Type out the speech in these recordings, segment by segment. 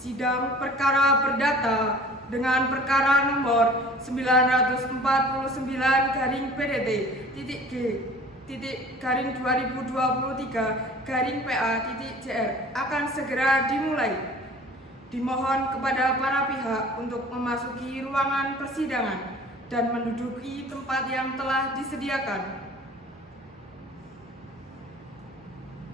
Sidang perkara perdata dengan perkara nomor 944-G/2023-PA.JR akan segera dimulai. Dimohon kepada para pihak untuk memasuki ruangan persidangan dan menduduki tempat yang telah disediakan.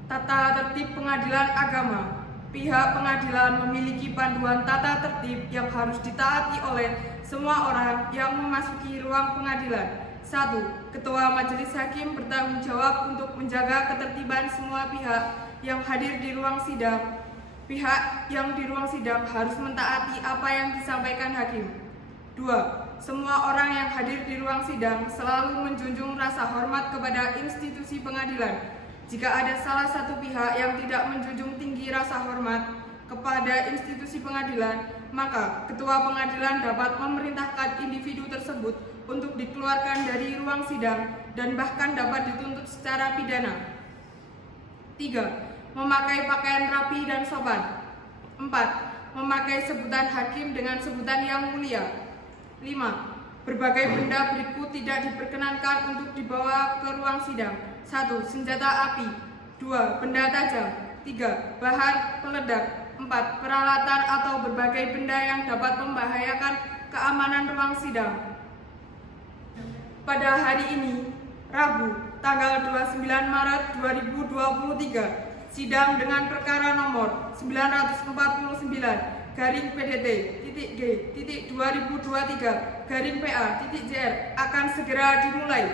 Tata tertib pengadilan agama. Pihak pengadilan memiliki panduan tata tertib yang harus ditaati oleh semua orang yang memasuki ruang pengadilan. 1. Ketua Majelis Hakim bertanggung jawab untuk menjaga ketertiban semua pihak yang hadir di ruang sidang. Pihak yang di ruang sidang harus mentaati apa yang disampaikan hakim. 2. Semua orang yang hadir di ruang sidang selalu menjunjung rasa hormat kepada institusi pengadilan. Jika ada salah satu pihak yang tidak menjunjung tinggi rasa hormat kepada institusi pengadilan, maka ketua pengadilan dapat memerintahkan individu tersebut untuk dikeluarkan dari ruang sidang dan bahkan dapat dituntut secara pidana. 3. Memakai pakaian rapi dan sopan. 4. Memakai sebutan hakim dengan sebutan yang mulia. 5. Berbagai benda berikut tidak diperkenankan untuk dibawa ke ruang sidang. 1. Senjata api. 2. Benda tajam. 3. Bahan peledak. 4. Peralatan atau berbagai benda yang dapat membahayakan keamanan ruang sidang. Pada hari ini, Rabu, tanggal 29 Maret 2023, sidang dengan perkara nomor 949-G/2023-PA.JR akan segera dimulai.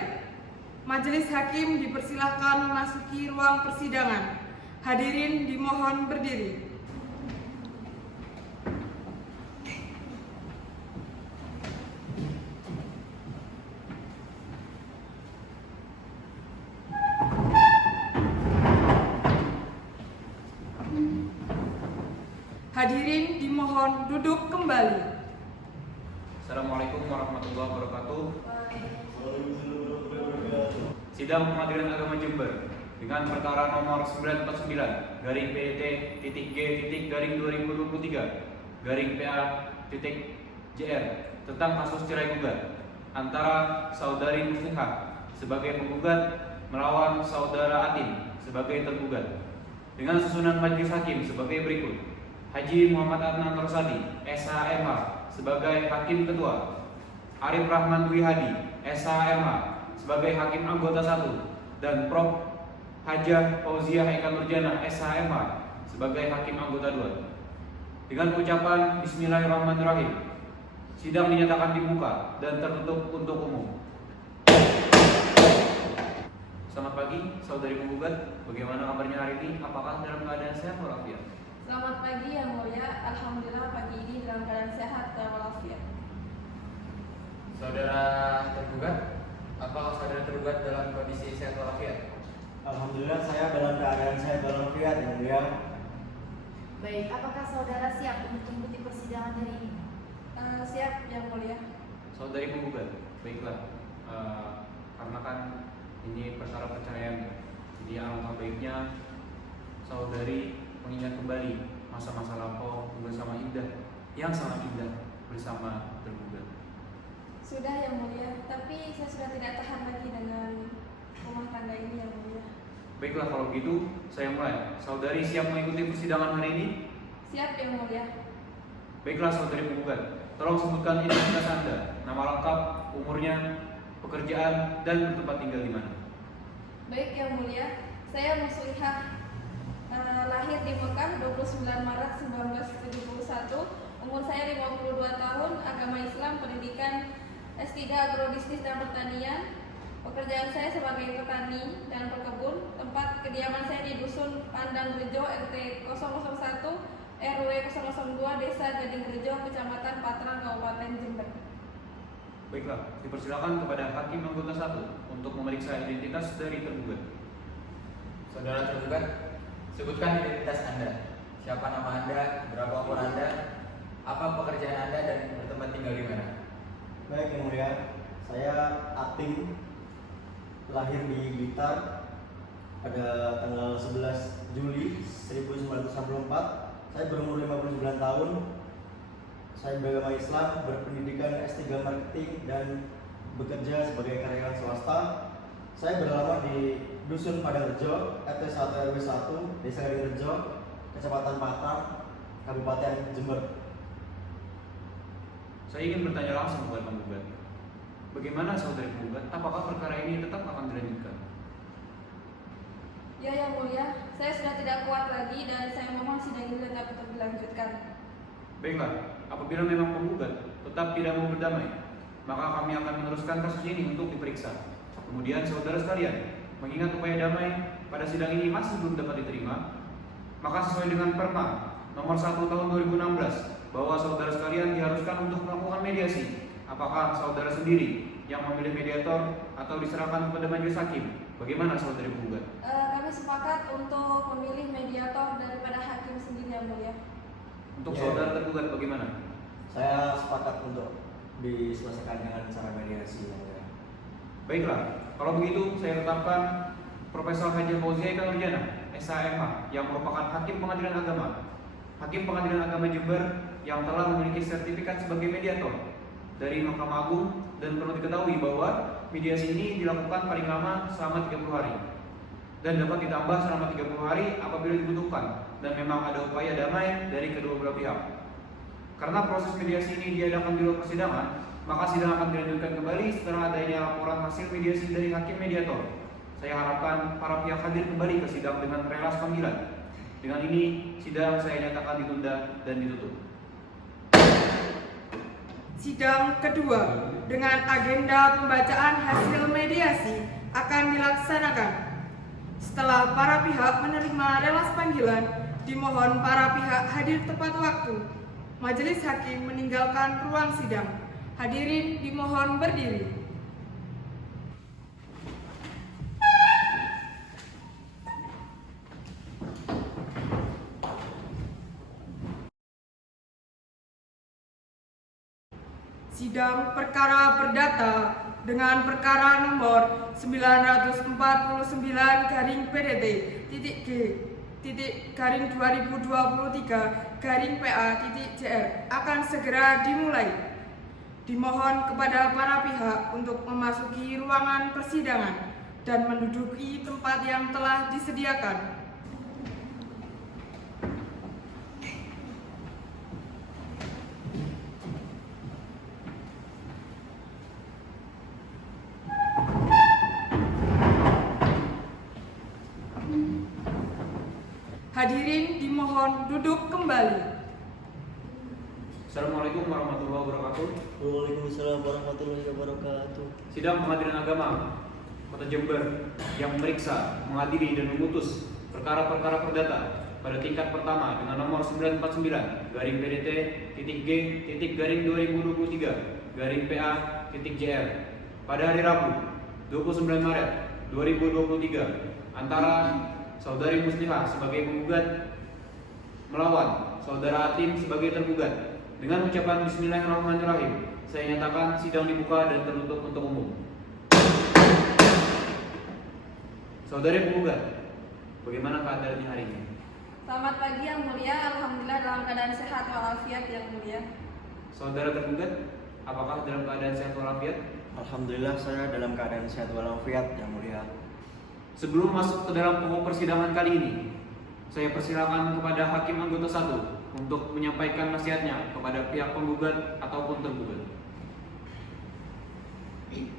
Majelis Hakim dipersilahkan memasuki ruang persidangan. Hadirin dimohon berdiri. Hadirin dimohon duduk kembali. Assalamualaikum warahmatullahi wabarakatuh. Sidang Pengadilan Agama Jember dengan perkara nomor 949-G/2023-PA.JR tentang kasus cerai gugat antara saudari Muslimah sebagai penggugat melawan saudara Atin sebagai tergugat, dengan susunan majelis hakim sebagai berikut: Haji Muhammad Adnan Rosadi, SH.MH sebagai Hakim Ketua, Arif Rahman Dwi Hadi, SH.MH sebagai Hakim Anggota 1, dan Prof. Hajah Fauziah Eka Nurjana, SH.MH sebagai Hakim Anggota 2. Dengan ucapan Bismillahirrahmanirrahim, sidang dinyatakan dibuka dan tertutup untuk umum. Selamat pagi, saudari penggugat. Bagaimana kabarnya hari ini? Apakah dalam keadaan sehat walafiat? Selamat pagi yang mulia, alhamdulillah pagi ini dalam keadaan sehat dan walafiat. Saudara tergugat, apakah saudara tergugat dalam kondisi sehat walafiat? Alhamdulillah saya dalam keadaan sehat walafiat yang mulia. Baik, apakah saudara siap untuk mengikuti persidangan hari ini? Siap yang mulia. Saudari penggugat, baiklah. Karena kan ini perkara perceraian, jadi alangkah baiknya saudari mengingat kembali masa-masa lampau bersama indah, yang sangat indah bersama tergugat. Sudah yang mulia, tapi saya sudah tidak tahan lagi dengan rumah tangga ini yang mulia. Baiklah, kalau begitu saya mulai. Saudari siap mengikuti persidangan hari ini? Siap yang mulia. Baiklah saudari penggugat, tolong sebutkan identitas Anda, nama lengkap, umurnya, pekerjaan, dan tempat tinggal di mana. Baik yang mulia, saya Muslihah, lahir di Mekah 29 Maret 1971, umur saya 52 tahun, agama Islam, pendidikan S3 Agrobisnis dan Pertanian. Pekerjaan saya sebagai petani dan pekebun. Tempat kediaman saya di Dusun Pandang Rejo, RT 001, RW 002, Desa Gading Rejo, Kecamatan Patrang, Kabupaten Jember. Baiklah, dipersilakan kepada Hakim Anggota 1 untuk memeriksa identitas dari tergugat. Saudara tergugat, sebutkan identitas Anda. Siapa nama Anda, berapa umur Anda, apa pekerjaan Anda, dan bertempat tinggal di mana? Baik yang mulia, saya Ating, lahir di Blitar pada tanggal 11 Juli 1964. Saya berumur 59 tahun. Saya beragama Islam, berpendidikan S3 Marketing dan bekerja sebagai karyawan swasta. Saya beralamat di Dusun Padangrejo, RT 1 RW 1, Desa Gadingrejo, Kecamatan Patar, Kabupaten Jember. Saya ingin bertanya langsung kepada penggugat. Bagaimana saudari penggugat? Apakah perkara ini tetap akan dilanjutkan? Ya, Yang Mulia, saya sudah tidak kuat lagi dan saya mohon sidang ini tetap dilanjutkan. Baiklah, apabila memang penggugat tetap tidak mau berdamai, maka kami akan meneruskan kasus ini untuk diperiksa. Kemudian saudara sekalian, mengingat upaya damai pada sidang ini masih belum dapat diterima, maka sesuai dengan Perma nomor 1 tahun 2016 bahwa saudara sekalian diharuskan untuk melakukan mediasi. Apakah saudara sendiri yang memilih mediator atau diserahkan kepada majelis hakim? Bagaimana saudari penggugat? Kami sepakat untuk memilih mediator daripada hakim sendiri, Yang Mulia. Untuk Ya. saudara tergugat bagaimana? Saya sepakat untuk diselesaikan dengan cara mediasi. Baiklah, kalau begitu saya tetapkan Profesor Haji Fauzia Eka Nurjana, SHMH, yang merupakan Hakim Pengadilan Agama, Hakim Pengadilan Agama Jember yang telah memiliki sertifikat sebagai mediator dari Mahkamah Agung, dan perlu diketahui bahwa mediasi ini dilakukan paling lama selama 30 hari dan dapat ditambah selama 30 hari apabila dibutuhkan dan memang ada upaya damai dari kedua belah pihak. Karena proses mediasi ini diadakan di luar persidangan, maka sidang akan dilanjutkan kembali setelah adanya laporan hasil mediasi dari hakim mediator. Saya harapkan para pihak hadir kembali ke sidang dengan relas panggilan. Dengan ini, sidang saya nyatakan ditunda dan ditutup. Sidang kedua dengan agenda pembacaan hasil mediasi akan dilaksanakan. Setelah para pihak menerima relas panggilan, dimohon para pihak hadir tepat waktu. Majelis hakim meninggalkan ruang sidang. Hadirin dimohon berdiri. Sidang perkara perdata dengan perkara nomor 949-G/2023-PA-JR akan segera dimulai. Dimohon kepada para pihak untuk memasuki ruangan persidangan dan menduduki tempat yang telah disediakan. Hadirin dimohon duduk kembali. Assalamualaikum warahmatullahi wabarakatuh. Waalaikumsalam warahmatullahi wabarakatuh. Sidang Pengadilan Agama Kota Jember yang memeriksa, mengadili dan memutus perkara-perkara perdata pada tingkat pertama dengan nomor 949-G/PDT-G/2023-PA-JR pada hari Rabu 29 Maret 2023 antara Saudari Muslihah sebagai penggugat melawan Saudara Atin sebagai tergugat. Dengan ucapan Bismillahirrahmanirrahim, saya nyatakan sidang dibuka dan tertutup untuk umum. Saudari penggugat, bagaimana keadaannya hari ini? Selamat pagi, Yang Mulia. Alhamdulillah dalam keadaan sehat walafiat, Yang Mulia. Saudara tergugat, apakah dalam keadaan sehat walafiat? Alhamdulillah saya dalam keadaan sehat walafiat, Yang Mulia. Sebelum masuk ke dalam pokok persidangan kali ini, saya persilakan kepada Hakim Anggota 1 untuk menyampaikan nasihatnya kepada pihak penggugat ataupun tergugat.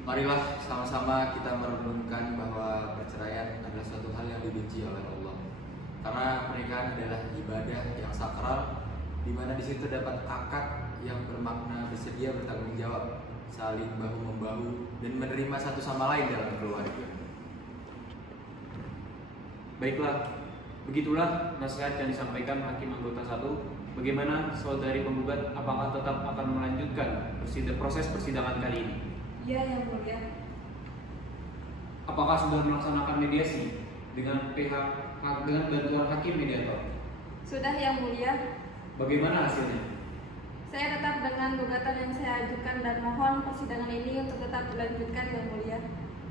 Marilah sama-sama kita merenungkan bahwa perceraian adalah suatu hal yang dibenci oleh Allah. Karena pernikahan adalah ibadah yang sakral, di mana di situ dapat akad yang bermakna bersedia bertanggung jawab, saling bahu membahu dan menerima satu sama lain dalam keluarga. Baiklah, begitulah nasihat yang disampaikan Hakim Anggota 1. Bagaimana saudari penggugat, apakah tetap akan melanjutkan proses persidangan kali ini? Ya, Yang Mulia. Apakah sudah melaksanakan mediasi dengan bantuan hakim mediator? Sudah, Yang Mulia. Bagaimana hasilnya? Saya tetap dengan gugatan yang saya ajukan dan mohon persidangan ini untuk tetap dilanjutkan, Yang Mulia.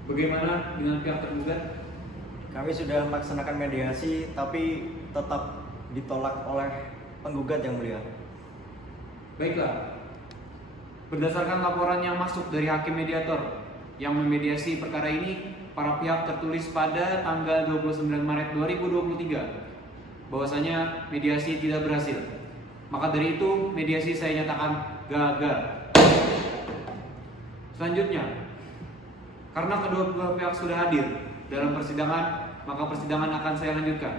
Bagaimana dengan pihak tergugat? Kami sudah melaksanakan mediasi tapi tetap ditolak oleh penggugat yang mulia. Baiklah. Berdasarkan laporan yang masuk dari hakim mediator yang memediasi perkara ini, para pihak tertulis pada tanggal 29 Maret 2023 bahwasanya mediasi tidak berhasil. Maka dari itu mediasi saya nyatakan gagal. Selanjutnya, karena kedua pihak sudah hadir dalam persidangan, maka persidangan akan saya lanjutkan.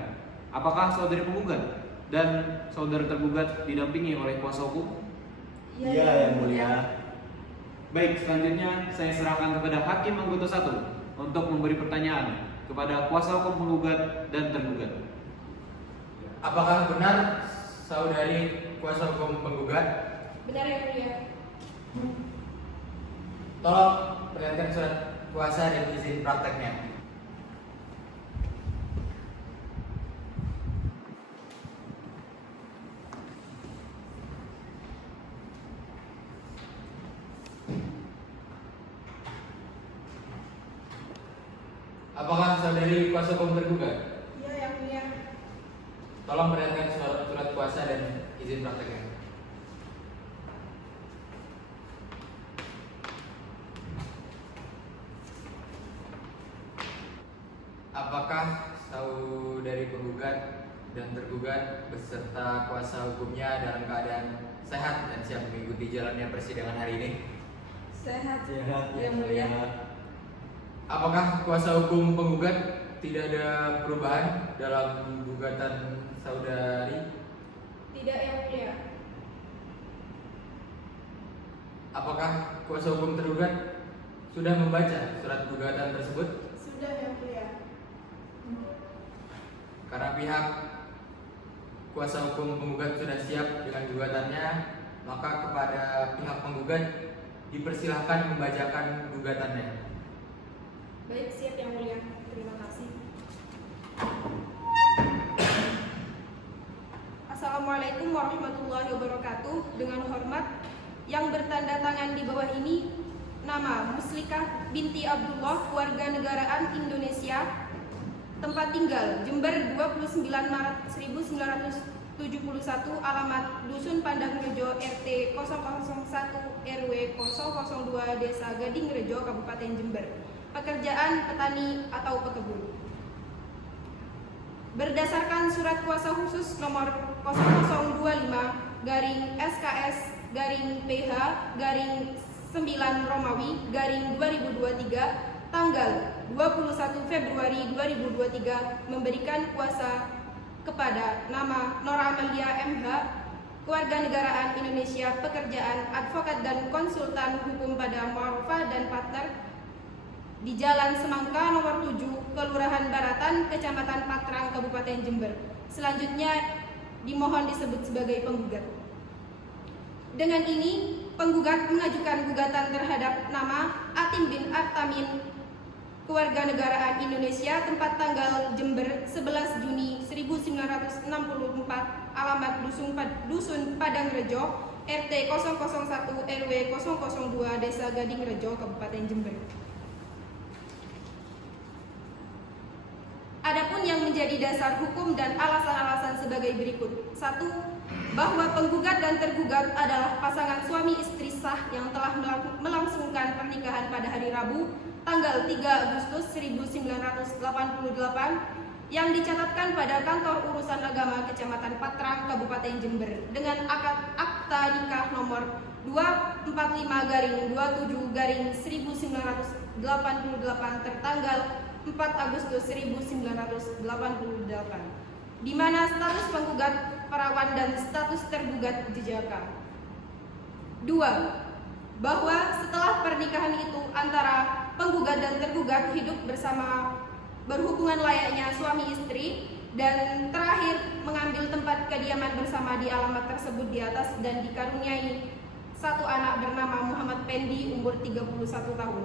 Apakah saudari penggugat dan saudara tergugat didampingi oleh kuasa hukum? Iya yang mulia. Baik, selanjutnya saya serahkan kepada Hakim Anggota 1 untuk memberi pertanyaan kepada kuasa hukum penggugat dan tergugat. Apakah benar saudari kuasa hukum penggugat? Benar yang mulia. Tolong perlihatkan surat kuasa dan izin prakteknya. Apakah saudari kuasa hukum tergugat? Iya yang mulia. Tolong perlihatkan surat kuasa dan izin prakteknya. Apakah saudari penggugat dan tergugat beserta kuasa hukumnya dalam keadaan sehat dan siap mengikuti jalannya persidangan hari ini? Sehat. Sehat yang mulia. Apakah kuasa hukum penggugat tidak ada perubahan dalam gugatan saudari? Tidak yang mulia. Apakah kuasa hukum tergugat sudah membaca surat gugatan tersebut? Sudah yang mulia. Karena pihak kuasa hukum penggugat sudah siap dengan gugatannya, maka kepada pihak penggugat dipersilahkan membacakan gugatannya. Baik, siap yang mulia. Terima kasih. Assalamualaikum warahmatullahi wabarakatuh. Dengan hormat, yang bertanda tangan di bawah ini nama Muslikah binti Abdullah, warga negaraan Indonesia, tempat tinggal Jember 29 Maret 1971, alamat Dusun Pandangrejo, RT 001 RW 002, Desa Gadingrejo, Kabupaten Jember. Pekerjaan petani atau pekebun. Berdasarkan surat kuasa khusus nomor 0025 garing SKS garing PH garing 9 Romawi garing 2023 tanggal 21 Februari 2023 memberikan kuasa kepada nama Nora Amalia MH, kewarganegaraan Indonesia, pekerjaan advokat dan konsultan hukum pada Ma'rufah dan Partner di Jalan Semangka nomor 7, Kelurahan Baratan, Kecamatan Patrang, Kabupaten Jember. Selanjutnya dimohon disebut sebagai penggugat. Dengan ini, penggugat mengajukan gugatan terhadap nama Atim bin Artamin, kewarganegaraan Indonesia, tempat tanggal Jember 11 Juni 1964, alamat Dusun Padangrejo, RT 001 RW 002, Desa Gadingrejo, Kabupaten Jember. Adapun yang menjadi dasar hukum dan alasan-alasan sebagai berikut. 1. Bahwa penggugat dan tergugat adalah pasangan suami istri sah yang telah melangsungkan pernikahan pada hari Rabu, tanggal 3 Agustus 1988 yang dicatatkan pada Kantor Urusan Agama Kecamatan Patrang, Kabupaten Jember dengan akta nikah nomor 245-27-1988 tertanggal 4 Agustus 1988, di mana status penggugat perawan dan status tergugat jejaka. 2. Bahwa setelah pernikahan itu antara penggugat dan tergugat hidup bersama berhubungan layaknya suami istri dan terakhir mengambil tempat kediaman bersama di alamat tersebut di atas dan dikaruniai satu anak bernama Muhammad Pendi umur 31 tahun.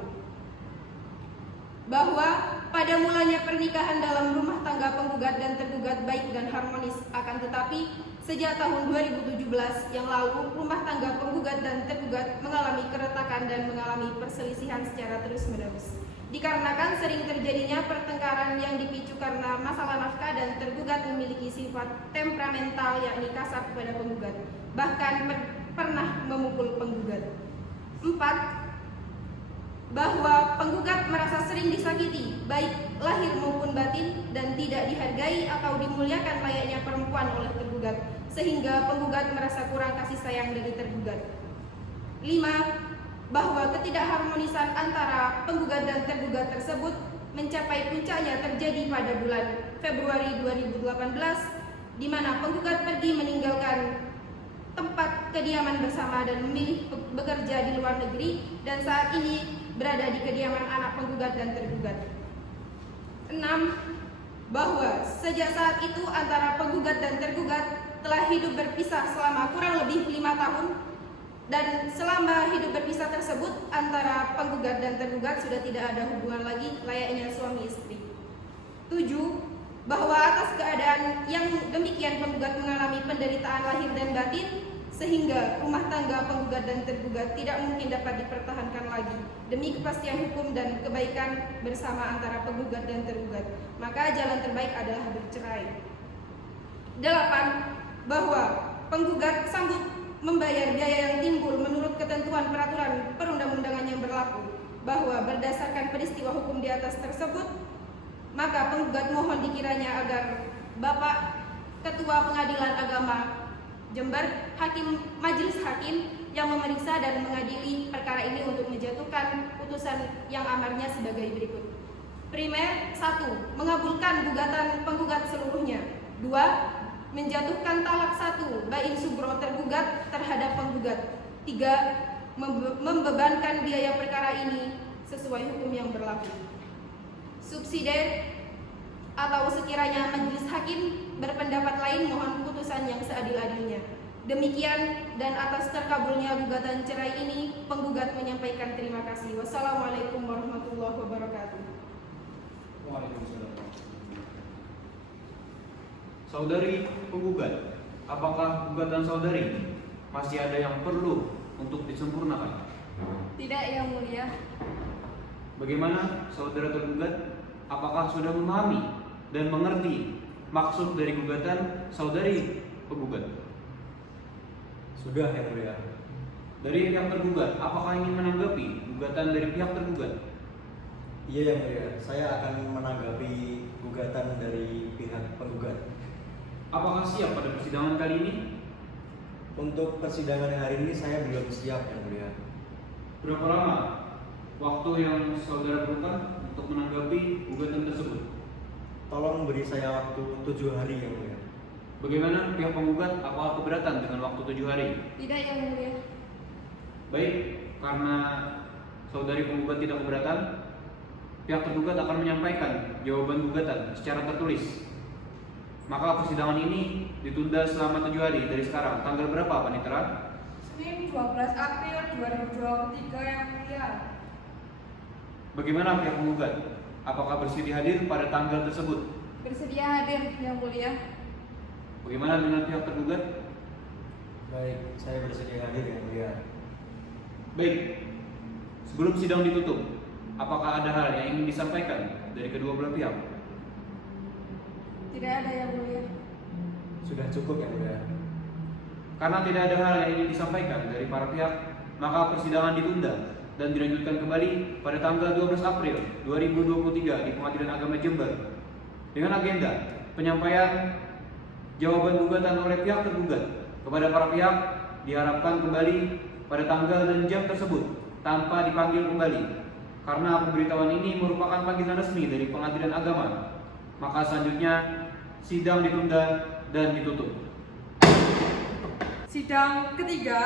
Bahwa pada mulanya pernikahan dalam rumah tangga penggugat dan tergugat baik dan harmonis, akan tetapi sejak tahun 2017 yang lalu rumah tangga penggugat dan tergugat mengalami keretakan dan mengalami perselisihan secara terus-menerus. dikarenakan sering terjadinya pertengkaran yang dipicu karena masalah nafkah dan tergugat memiliki sifat temperamental yakni kasar kepada penggugat, bahkan pernah memukul penggugat. 4. Bahwa penggugat merasa sering disakiti, baik lahir maupun batin, dan tidak dihargai atau dimuliakan layaknya perempuan oleh tergugat, sehingga penggugat merasa kurang kasih sayang dari tergugat. 5. Bahwa ketidakharmonisan antara penggugat dan tergugat tersebut mencapai puncaknya terjadi pada bulan Februari 2018, di mana penggugat pergi meninggalkan tempat kediaman bersama dan memilih bekerja di luar negeri, dan saat ini berada di kediaman anak penggugat dan tergugat. 6. Bahwa sejak saat itu antara penggugat dan tergugat telah hidup berpisah selama kurang lebih 5 tahun, dan selama hidup berpisah tersebut antara penggugat dan tergugat sudah tidak ada hubungan lagi layaknya suami istri. 7. Bahwa atas keadaan yang demikian penggugat mengalami penderitaan lahir dan batin, sehingga rumah tangga penggugat dan tergugat tidak mungkin dapat dipertahankan lagi demi kepastian hukum dan kebaikan bersama antara penggugat dan tergugat, maka jalan terbaik adalah bercerai. 8. Bahwa penggugat sanggup membayar biaya yang timbul menurut ketentuan peraturan perundang-undangan yang berlaku, bahwa berdasarkan peristiwa hukum di atas tersebut, maka penggugat mohon dikiranya agar Bapak Ketua Pengadilan Agama Jember, Majelis Hakim yang memeriksa dan mengadili perkara ini untuk menjatuhkan putusan yang amarnya sebagai berikut. Primer, 1. Mengabulkan gugatan penggugat seluruhnya. 2. Menjatuhkan talak 1 bain sugro tergugat terhadap penggugat. 3. Membebankan biaya perkara ini sesuai hukum yang berlaku. Subsidiar atau sekiranya majelis hakim berpendapat lain, mohon putusan yang seadil-adilnya. Demikian, dan atas terkabulnya gugatan cerai ini, penggugat menyampaikan terima kasih. Wassalamualaikum warahmatullahi wabarakatuh. Waalaikumsalam. Saudari penggugat, apakah gugatan saudari masih ada yang perlu untuk disempurnakan? Tidak, Yang Mulia. Bagaimana saudara tergugat? Apakah sudah memahami dan mengerti maksud dari gugatan saudari penggugat? Sudah, Yang Mulia. Dari pihak tergugat, apakah ingin menanggapi gugatan dari pihak tergugat? Iya, Yang Mulia. Saya akan menanggapi gugatan dari pihak penggugat. Apakah siap pada persidangan kali ini? Untuk persidangan hari ini saya belum siap, Yang Mulia. Berapa lama waktu yang saudara perlukan untuk menanggapi gugatan tersebut? Tolong beri saya waktu 7 hari, Yang Mulia. Bagaimana pihak penggugat, apakah keberatan dengan waktu 7 hari? Tidak, Yang Mulia. Baik, karena saudari penggugat tidak keberatan, pihak tergugat akan menyampaikan jawaban gugatan secara tertulis. Maka persidangan ini ditunda selama 7 hari dari sekarang. Tanggal berapa, Panitera? Senin 12 April 2023, Yang Mulia. Bagaimana pihak penggugat? Apakah bersedia hadir pada tanggal tersebut? Bersedia hadir, Yang Mulia. Bagaimana dengan pihak tergugat? Baik, saya bersedia hadir, Yang Mulia. Baik, sebelum sidang ditutup, apakah ada hal yang ingin disampaikan dari kedua belah pihak? Tidak ada, Yang Mulia. Sudah cukup, Yang Mulia. Karena tidak ada hal yang ingin disampaikan dari para pihak, maka persidangan ditunda dan dilanjutkan kembali pada tanggal 12 April 2023 di Pengadilan Agama Jember dengan agenda penyampaian jawaban gugatan oleh pihak tergugat kepada para pihak diharapkan kembali pada tanggal dan jam tersebut tanpa dipanggil kembali, karena pemberitahuan ini merupakan panggilan resmi dari Pengadilan Agama. Maka selanjutnya sidang ditunda dan ditutup. Sidang ketiga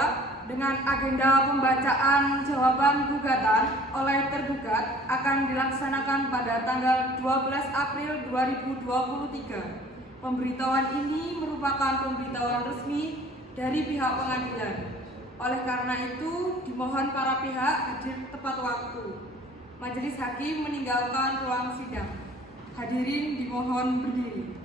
dengan agenda pembacaan jawaban gugatan oleh tergugat akan dilaksanakan pada tanggal 12 April 2023. Pemberitahuan ini merupakan pemberitahuan resmi dari pihak pengadilan. Oleh karena itu, dimohon para pihak hadir tepat waktu. Majelis hakim meninggalkan ruang sidang. Hadirin dimohon berdiri.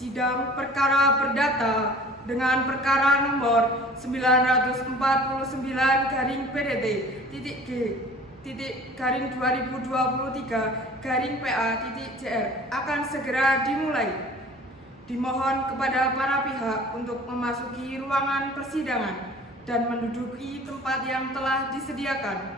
Sidang perkara perdata dengan perkara nomor 949-G-2023-PA-JR akan segera dimulai. Dimohon kepada para pihak untuk memasuki ruangan persidangan dan menduduki tempat yang telah disediakan.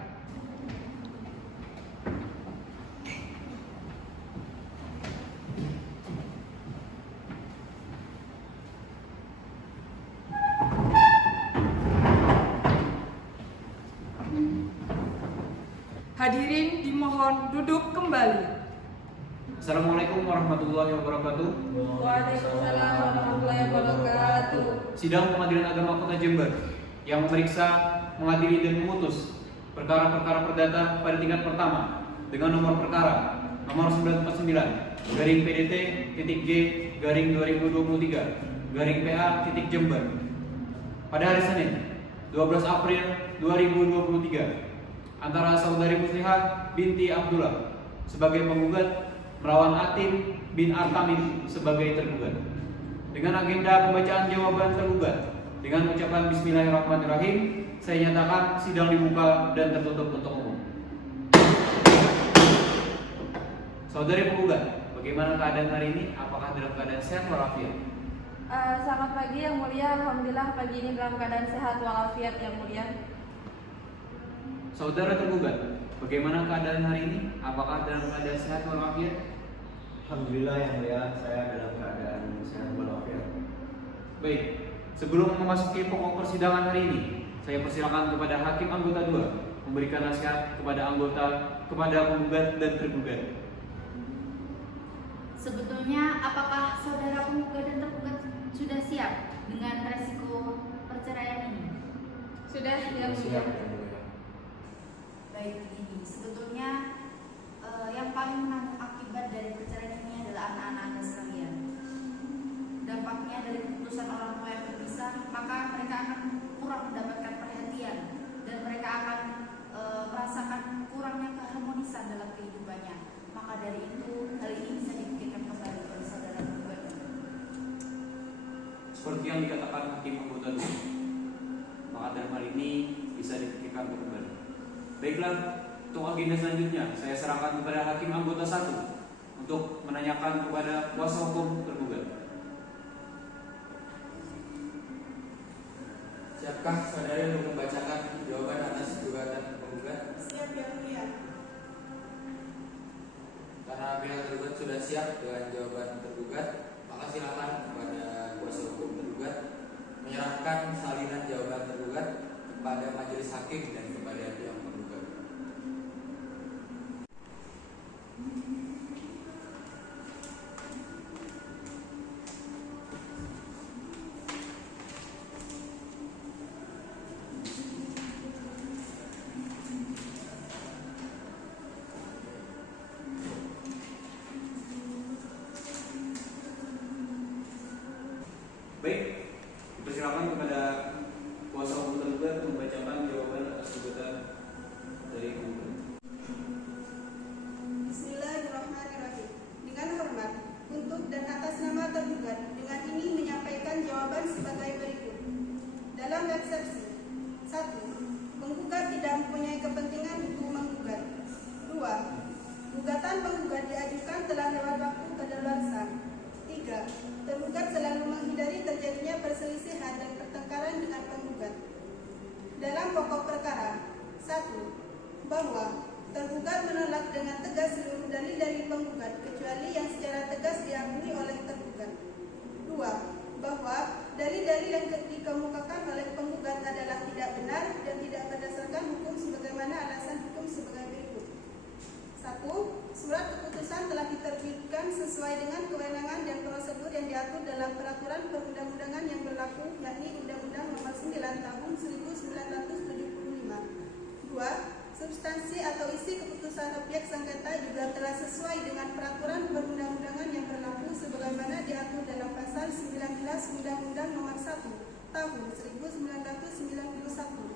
Hadirin dimohon duduk kembali. Assalamualaikum warahmatullahi wabarakatuh. Waalaikumsalam warahmatullahi wabarakatuh. Sidang Pengadilan Agama Kota Jember yang memeriksa, mengadili dan memutus perkara-perkara perdata pada tingkat pertama dengan nomor perkara nomor 949-PDT-G-2023-PA-Jember pada hari Senin 12 April 2023 antara saudari Muslihah binti Abdullah sebagai penggugat melawan Atin bin Artamim sebagai tergugat. Dengan agenda pembacaan jawaban tergugat dengan ucapan Bismillahirrahmanirrahim, saya nyatakan sidang dibuka dan tertutup untuk umum. Saudari penggugat, bagaimana keadaan hari ini? Apakah dalam keadaan sehat walafiat? Selamat pagi Yang Mulia. Alhamdulillah pagi ini dalam keadaan sehat walafiat Yang Mulia. Saudara tergugat, bagaimana keadaan hari ini? Apakah dalam keadaan sehat walafiat? Alhamdulillah yang mulia, saya dalam keadaan sehat walafiat. Baik, sebelum memasuki pokok persidangan hari ini, saya persilakan kepada Hakim Anggota 2 memberikan nasihat kepada penggugat dan tergugat. Sebetulnya apakah saudara penggugat dan tergugat sudah siap dengan resiko perceraian ini? Sudah Yang Mulia. Siap yang mulia. Baik, begini. Sebetulnya yang paling menanggung akibat dari perceraian ini adalah anak-anak Anda sekalian. Dampaknya dari keputusan orang tua yang berpisah, maka mereka akan kurang mendapatkan perhatian dan mereka akan merasakan kurangnya keharmonisan dalam kehidupannya. Maka dari itu hal ini bisa dipikirkan kembali oleh saudara penggugat. Seperti yang dikatakan Hakim Anggota 2, maka dalam hal ini bisa dipikirkan kembali. Baiklah, untuk agenda selanjutnya saya serahkan kepada Hakim Anggota 1 untuk menanyakan kepada kuasa hukum tergugat. Siapkah saudara untuk membacakan jawaban atas gugatan penggugat? Siap Yang Mulia. Karena pihak tergugat sudah siap dengan jawaban tergugat, maka silakan kepada kuasa hukum tergugat menyerahkan salinan jawaban tergugat kepada majelis hakim dan kepada pihak penggugat. Baik, dipersilakan kepada kuasa hukum tergugat membacakan jawaban atas gugatan dari penggugat. Bismillahirrahmanirrahim. Dengan hormat, untuk dan atas nama tergugat, dengan ini menyampaikan jawaban sebagai berikut. Dalam eksepsi 1. Penggugat tidak mempunyai kepentingan untuk menggugat. 2. Gugatan penggugat diajukan telah lewat waktu kadaluarsa. 3. Tergugat selalu menghindari terjadinya perselisihan dan pertengkaran dengan penggugat. Dalam pokok perkara 1. Bahwa tergugat menolak dengan tegas seluruh dalil dari penggugat kecuali yang secara tegas diakui oleh tergugat. 2. Bahwa dalil-dalil yang dikemukakan oleh penggugat adalah tidak benar dan tidak berdasarkan hukum sebagaimana alasan hukum sebagai berikut. 1. Surat keputusan telah diterbitkan sesuai dengan kewenangan dan prosedur yang diatur dalam peraturan perundang-undangan yang berlaku, yakni Undang-Undang Nomor 9 Tahun 1975. 2. Substansi atau isi keputusan objek sengketa juga telah sesuai dengan peraturan perundang-undangan yang berlaku sebagaimana diatur dalam pasal 19 Undang-Undang Nomor 1 Tahun 1991.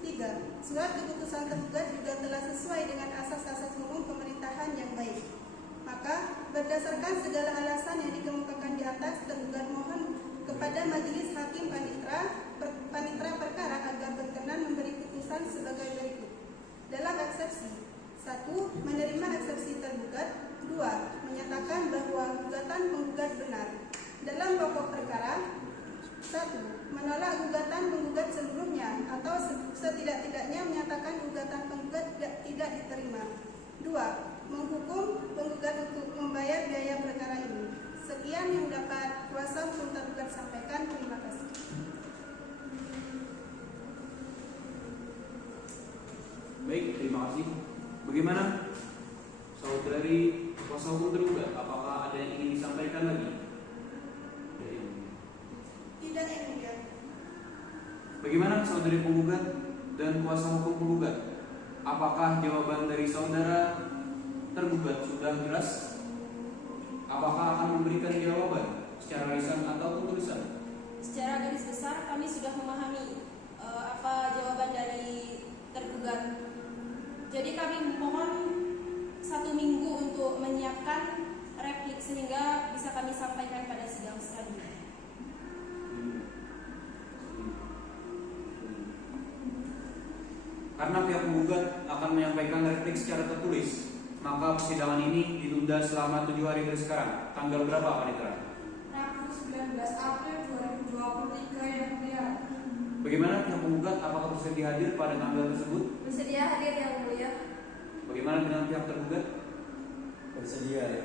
3. Surat keputusan tergugat juga telah sesuai dengan asas-asas umum pemerintahan yang baik. Maka Maka berdasarkan segala alasan yang dikemukakan di atas, tergugat mohon kepada Majelis Hakim Panitera Perkara agar berkenan memberi putusan sebagai berikut. Dalam eksepsi 1. Menerima eksepsi tergugat. 2. Menyatakan bahwa gugatan penggugat benar. Dalam pokok perkara 1. Menolak gugatan penggugat seluruhnya atau setidak-tidaknya menyatakan gugatan penggugat tidak diterima. 2. Menghukum penggugat untuk membayar biaya perkara ini. Sekian yang dapat kuasa hukum tergugat sampaikan. Terima kasih. Baik, terima kasih. Bagaimana saudari kuasa hukum tergugat? Apakah ada yang ingin disampaikan lagi? Tidak, yang mulia. Bagaimana saudari penggugat dan kuasa hukum penggugat? Apakah jawaban dari saudara tergugat sudah jelas? Apakah akan memberikan jawaban secara lisan atau tulisan? Secara garis besar kami sudah memahami apa jawaban dari tergugat. Jadi kami mohon 1 minggu untuk menyiapkan replik sehingga bisa kami sampaikan pada sidang selanjutnya. Karena pihak penggugat akan menyampaikan replik secara tertulis, maka persidangan ini ditunda selama 7 hari dari sekarang. Tanggal berapa, Panitera? Rabu 19 April 2023 yang mulia. Bagaimana pihak penggugat? Apakah bersedia hadir pada tanggal tersebut? Bersedia hadir yang mulia. Bagaimana dengan pihak tergugat? Bersedia ya.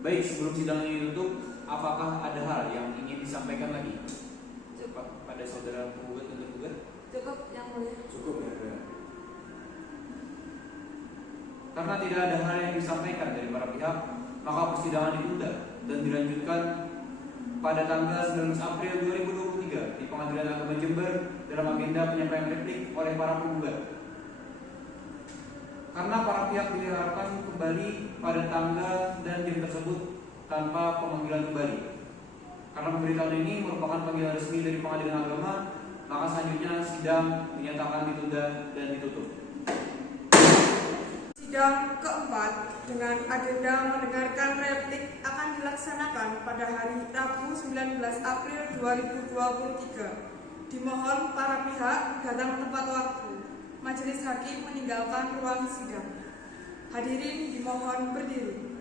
Baik, sebelum sidang ini ditutup, apakah ada hal yang ingin disampaikan lagi pada saudara penggugat dan tergugat? Cukup yang mulia. Cukup ya. Karena tidak ada hal yang disampaikan dari para pihak, maka persidangan ditunda dan dilanjutkan pada tanggal 19 April 2023 di Pengadilan Agama Jember dalam agenda penyampaian replik oleh para penggugat. Karena para pihak diharapkan kembali pada tanggal dan jam tersebut tanpa pemanggilan kembali. Karena pemberitahuan ini merupakan panggilan resmi dari Pengadilan Agama, maka selanjutnya sidang dinyatakan ditunda dan ditutup. Sidang keempat dengan agenda mendengarkan replik akan dilaksanakan pada hari Rabu 19 April 2023. Dimohon para pihak datang tepat waktu. Majelis hakim meninggalkan ruang sidang. Hadirin dimohon berdiri.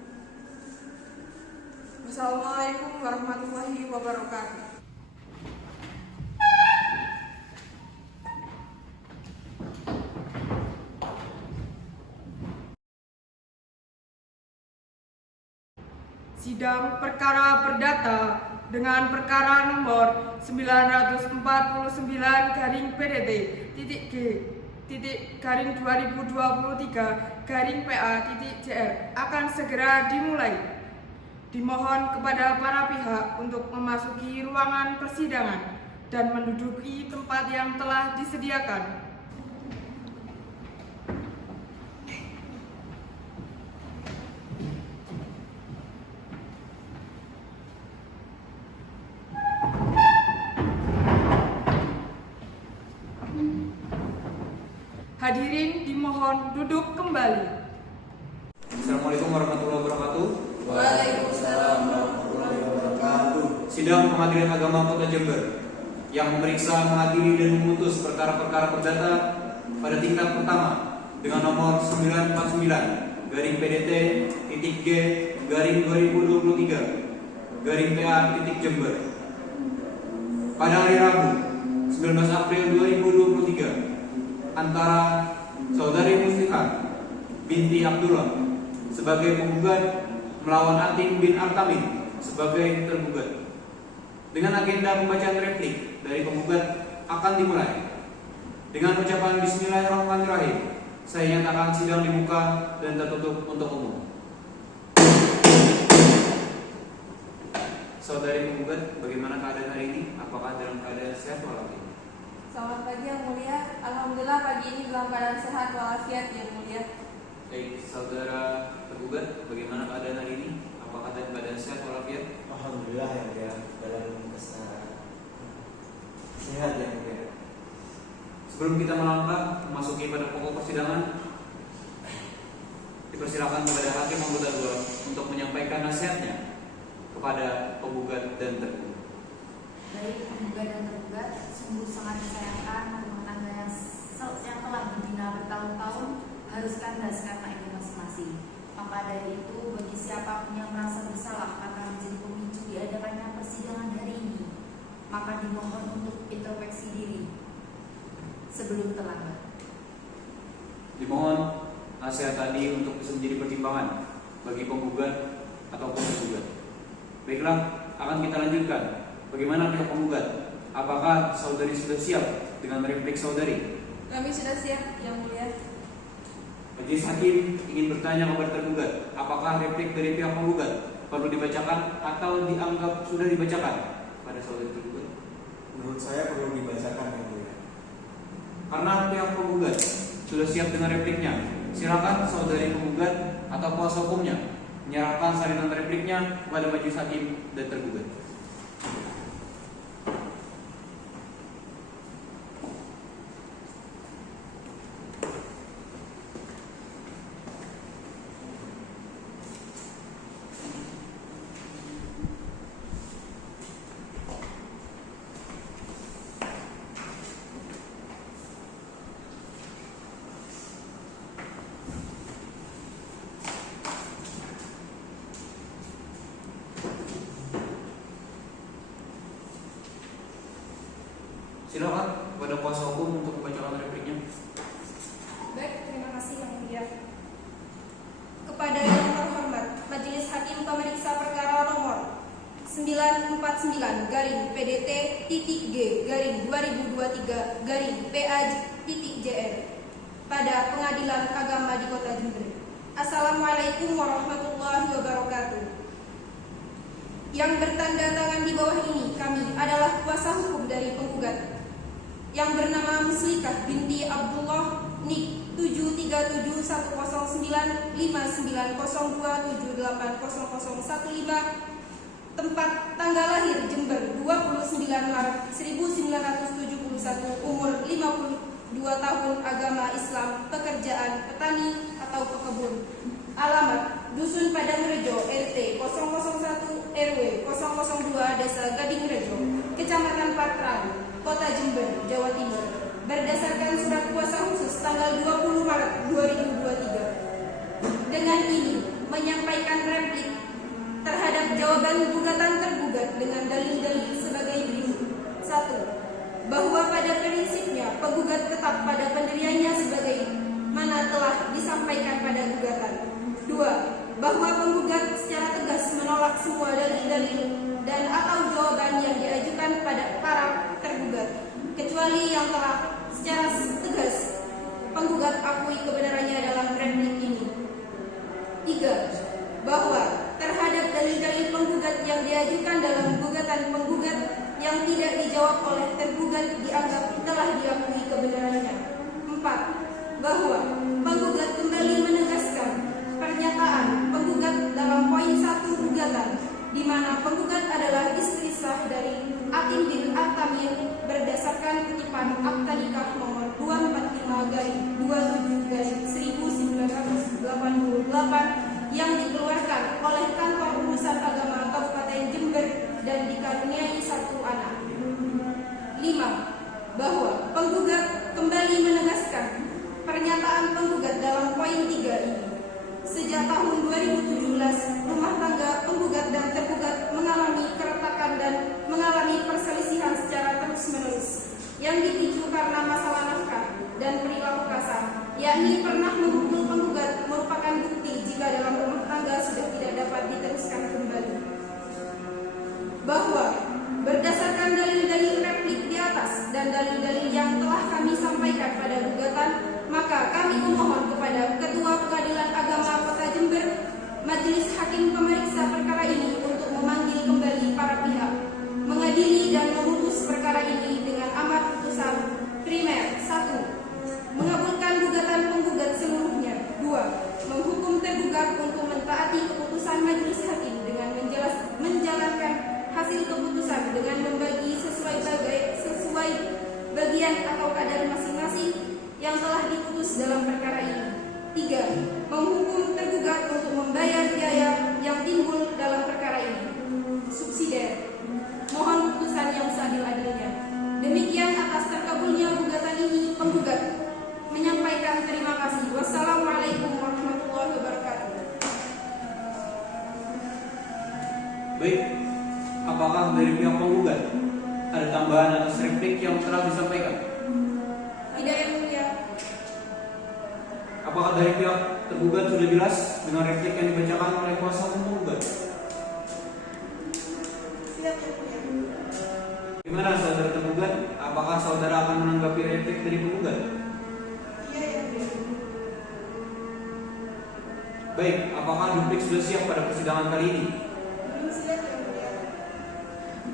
Wassalamualaikum warahmatullahi wabarakatuh. Sidang perkara perdata dengan perkara nomor 949-G-2023-PA-JR akan segera dimulai. Dimohon kepada para pihak untuk memasuki ruangan persidangan dan menduduki tempat yang telah disediakan. Hadirin dimohon duduk kembali. Assalamualaikum warahmatullahi wabarakatuh. Waalaikumsalam warahmatullahi wabarakatuh. Sidang Pengadilan Agama Kota Jember yang memeriksa, mengadili dan memutus perkara-perkara perdata pada tingkat pertama dengan nomor 949-G-2023-PA-Jember pada hari Rabu 19 April 2023 antara saudari Muslihat binti Abdullah sebagai penggugat melawan Atin bin Artamin sebagai tergugat. Dengan agenda pembacaan replik dari penggugat akan dimulai dengan ucapan Bismillahirrahmanirrahim. Saya nyatakan sidang dibuka dan tertutup untuk umum. Saudari penggugat, bagaimana keadaan hari ini? Apakah dalam keadaan sehat walafiat? Selamat pagi yang mulia. Alhamdulillah pagi ini dalam keadaan sehat walafiat yang mulia. Baik, saudara tergugat, bagaimana keadaan hari ini? Apakah dalam keadaan sehat walafiat? Alhamdulillah ya, dalam sehat ya. Sebelum kita melangkah memasuki pada pokok persidangan, kita dipersilakan kepada hakim anggota 2 untuk menyampaikan nasihatnya kepada penggugat dan tergugat. Baik penggugat dan tergugat, sungguh sangat disayangkan rumah tangga yang telah dibina bertahun-tahun harus kandas karena itu masing-masing. Maka dari itu, bagi siapapun yang merasa bersalah akan menjadi pemicu diadakannya persidangan hari ini, maka dimohon untuk introspeksi diri sebelum terlambat. Dimohon nasihat tadi untuk bisa menjadi pertimbangan bagi penggugat ataupun tergugat. Baiklah, akan kita lanjutkan. Bagaimana pihak penggugat? Apakah saudari sudah siap dengan replik saudari? Kami sudah siap, Yang Mulia. Majelis hakim ingin bertanya kepada tergugat, apakah replik dari pihak penggugat perlu dibacakan atau dianggap sudah dibacakan pada saudari tergugat? Menurut saya perlu dibacakan, Yang Mulia. Karena pihak penggugat sudah siap dengan repliknya, silakan saudari penggugat atau kuasa hukumnya menyerahkan salinan repliknya kepada majelis hakim dan tergugat. Silakan kepada kuasa hukum untuk membacakan repliknya. Baik, terima kasih Yang Mulia. Kepada yang terhormat Majelis Hakim Pemeriksa Perkara nomor 949-G/2023-2023-PA.JR pada Pengadilan Agama di Kota Jember. Assalamualaikum warahmatullahi wabarakatuh. Yang bertanda tangan di bawah ini kami adalah kuasa hukum dari penggugat yang bernama Muslikah binti Abdullah, NIK 7371990278015, tempat tanggal lahir Jember 29 Maret 1971, umur 52 tahun, agama Islam, pekerjaan petani atau pekebun. Alamat Dusun Padangrejo, RT 001 RW 002, Desa Gadingrejo, Kecamatan Patran, Kota Jember, Jawa Timur, berdasarkan surat kuasa khusus tanggal 20 Maret 2023. Dengan ini menyampaikan replik terhadap jawaban gugatan tergugat dengan dalil-dalil sebagai berikut. 1. Bahwa pada prinsipnya penggugat tetap pada pendiriannya sebagai mana telah disampaikan pada gugatan. 2. Bahwa penggugat secara tegas menolak semua dalil-dalil dan atau jawaban yang diajukan pada para tergugat, kecuali yang telah secara tegas penggugat akui kebenarannya dalam replik ini. 3. Bahwa terhadap dalil-dalil penggugat yang diajukan dalam gugatan penggugat yang tidak dijawab oleh tergugat dianggap telah diakui kebenarannya. 4. Bahwa penggugat kembali menegaskan pernyataan penggugat dalam poin 1 gugatan, di mana penggugat adalah istri sah dari Atim bin At-Tamir berdasarkan kutipan Akta Nikah nomor 245/27/1988 yang dikeluarkan oleh Kantor Urusan Agama Kabupaten Jember dan dikaruniai 1 anak. 5. Bahwa penggugat kembali menegaskan pernyataan penggugat dalam poin 3 ini. Sejak tahun 2017, rumah tangga penggugat dan tergugat mengalami keretakan dan mengalami perselisihan secara terus-menerus yang dipicu karena masalah nafkah dan perilaku kasar, yakni pernah memukul penggugat merupakan bukti jika dalam rumah tangga sudah tidak dapat diteruskan kembali. Bahwa berdasarkan dalil-dalil replik di atas dan dalil-dalil yang telah kami sampaikan pada gugatan, maka kami memohon kepada Ketua Pengadilan Agama Kota Jember, Majelis Hakim Pemeriksa perkara ini untuk memanggil kembali para pihak, mengadili dan memutus perkara ini dengan amar putusan primer. 1. Mengabulkan gugatan penggugat seluruhnya. 2. Menghukum tergugat untuk mentaati keputusan Majelis Hakim dengan menjalankan hasil keputusan dengan membagi sesuai bagian atau kadar masing-masing yang telah diputus dalam perkara ini. 3. Menghukum tergugat tergugat untuk membayar biaya yang timbul dalam perkara ini. Subsidiar. Mohon putusan yang seadil-adilnya. Demikian atas terkabulnya gugatan ini, penggugat menyampaikan terima kasih. Wassalamualaikum warahmatullahi wabarakatuh. Baik, apakah dari pihak penggugat ada tambahan atas replik yang telah disampaikan? Tidak, Yang Mulia. Apakah dari pihak tergugat sudah jelas dengan replik yang dibacakan oleh kuasa hukum penggugat? Siap, Yang Mulia. Gimana saudara tergugat? Apakah saudara akan menanggapi replik dari penggugat? Iya, Yang Mulia. Baik, apakah duplik sudah siap pada persidangan kali ini? Belum siap, Yang Mulia.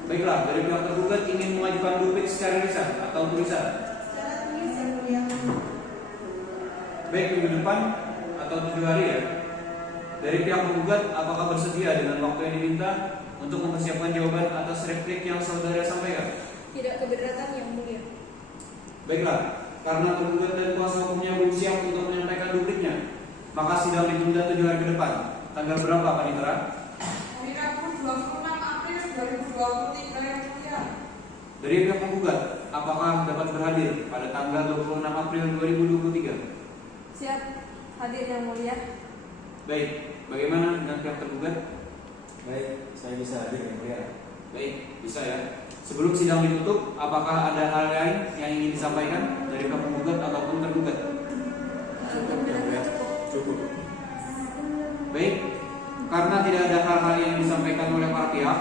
Baiklah, dari pihak tergugat ingin mengajukan duplik secara lisan atau tulisan. Secara tulis, Yang Mulia. Baik, minggu depan atau 7 hari ya. Dari pihak penggugat, apakah bersedia dengan waktu yang diminta untuk mempersiapkan jawaban atas replik yang saudara sampaikan? Tidak keberatan, Yang Mulia. Baiklah, karena penggugat dan kuasa hukumnya belum siap untuk menyampaikan dupliknya, maka sidang ditunda 7 hari ke depan. Tanggal berapa, Panitera? Hari Rabu 26 April 2023, Yang Mulia. Dari pihak penggugat, apakah dapat berhadir pada tanggal 26 April 2023? Siap, hadir Yang Mulia. Baik, bagaimana dengan pihak tergugat? Baik, saya bisa hadir, Yang Mulia. Baik, bisa ya. Sebelum sidang ditutup, apakah ada hal lain yang ingin disampaikan dari pihak penggugat ataupun tergugat? Cukup, Yang Mulia. Cukup. Baik, karena tidak ada hal-hal yang disampaikan oleh para pihak,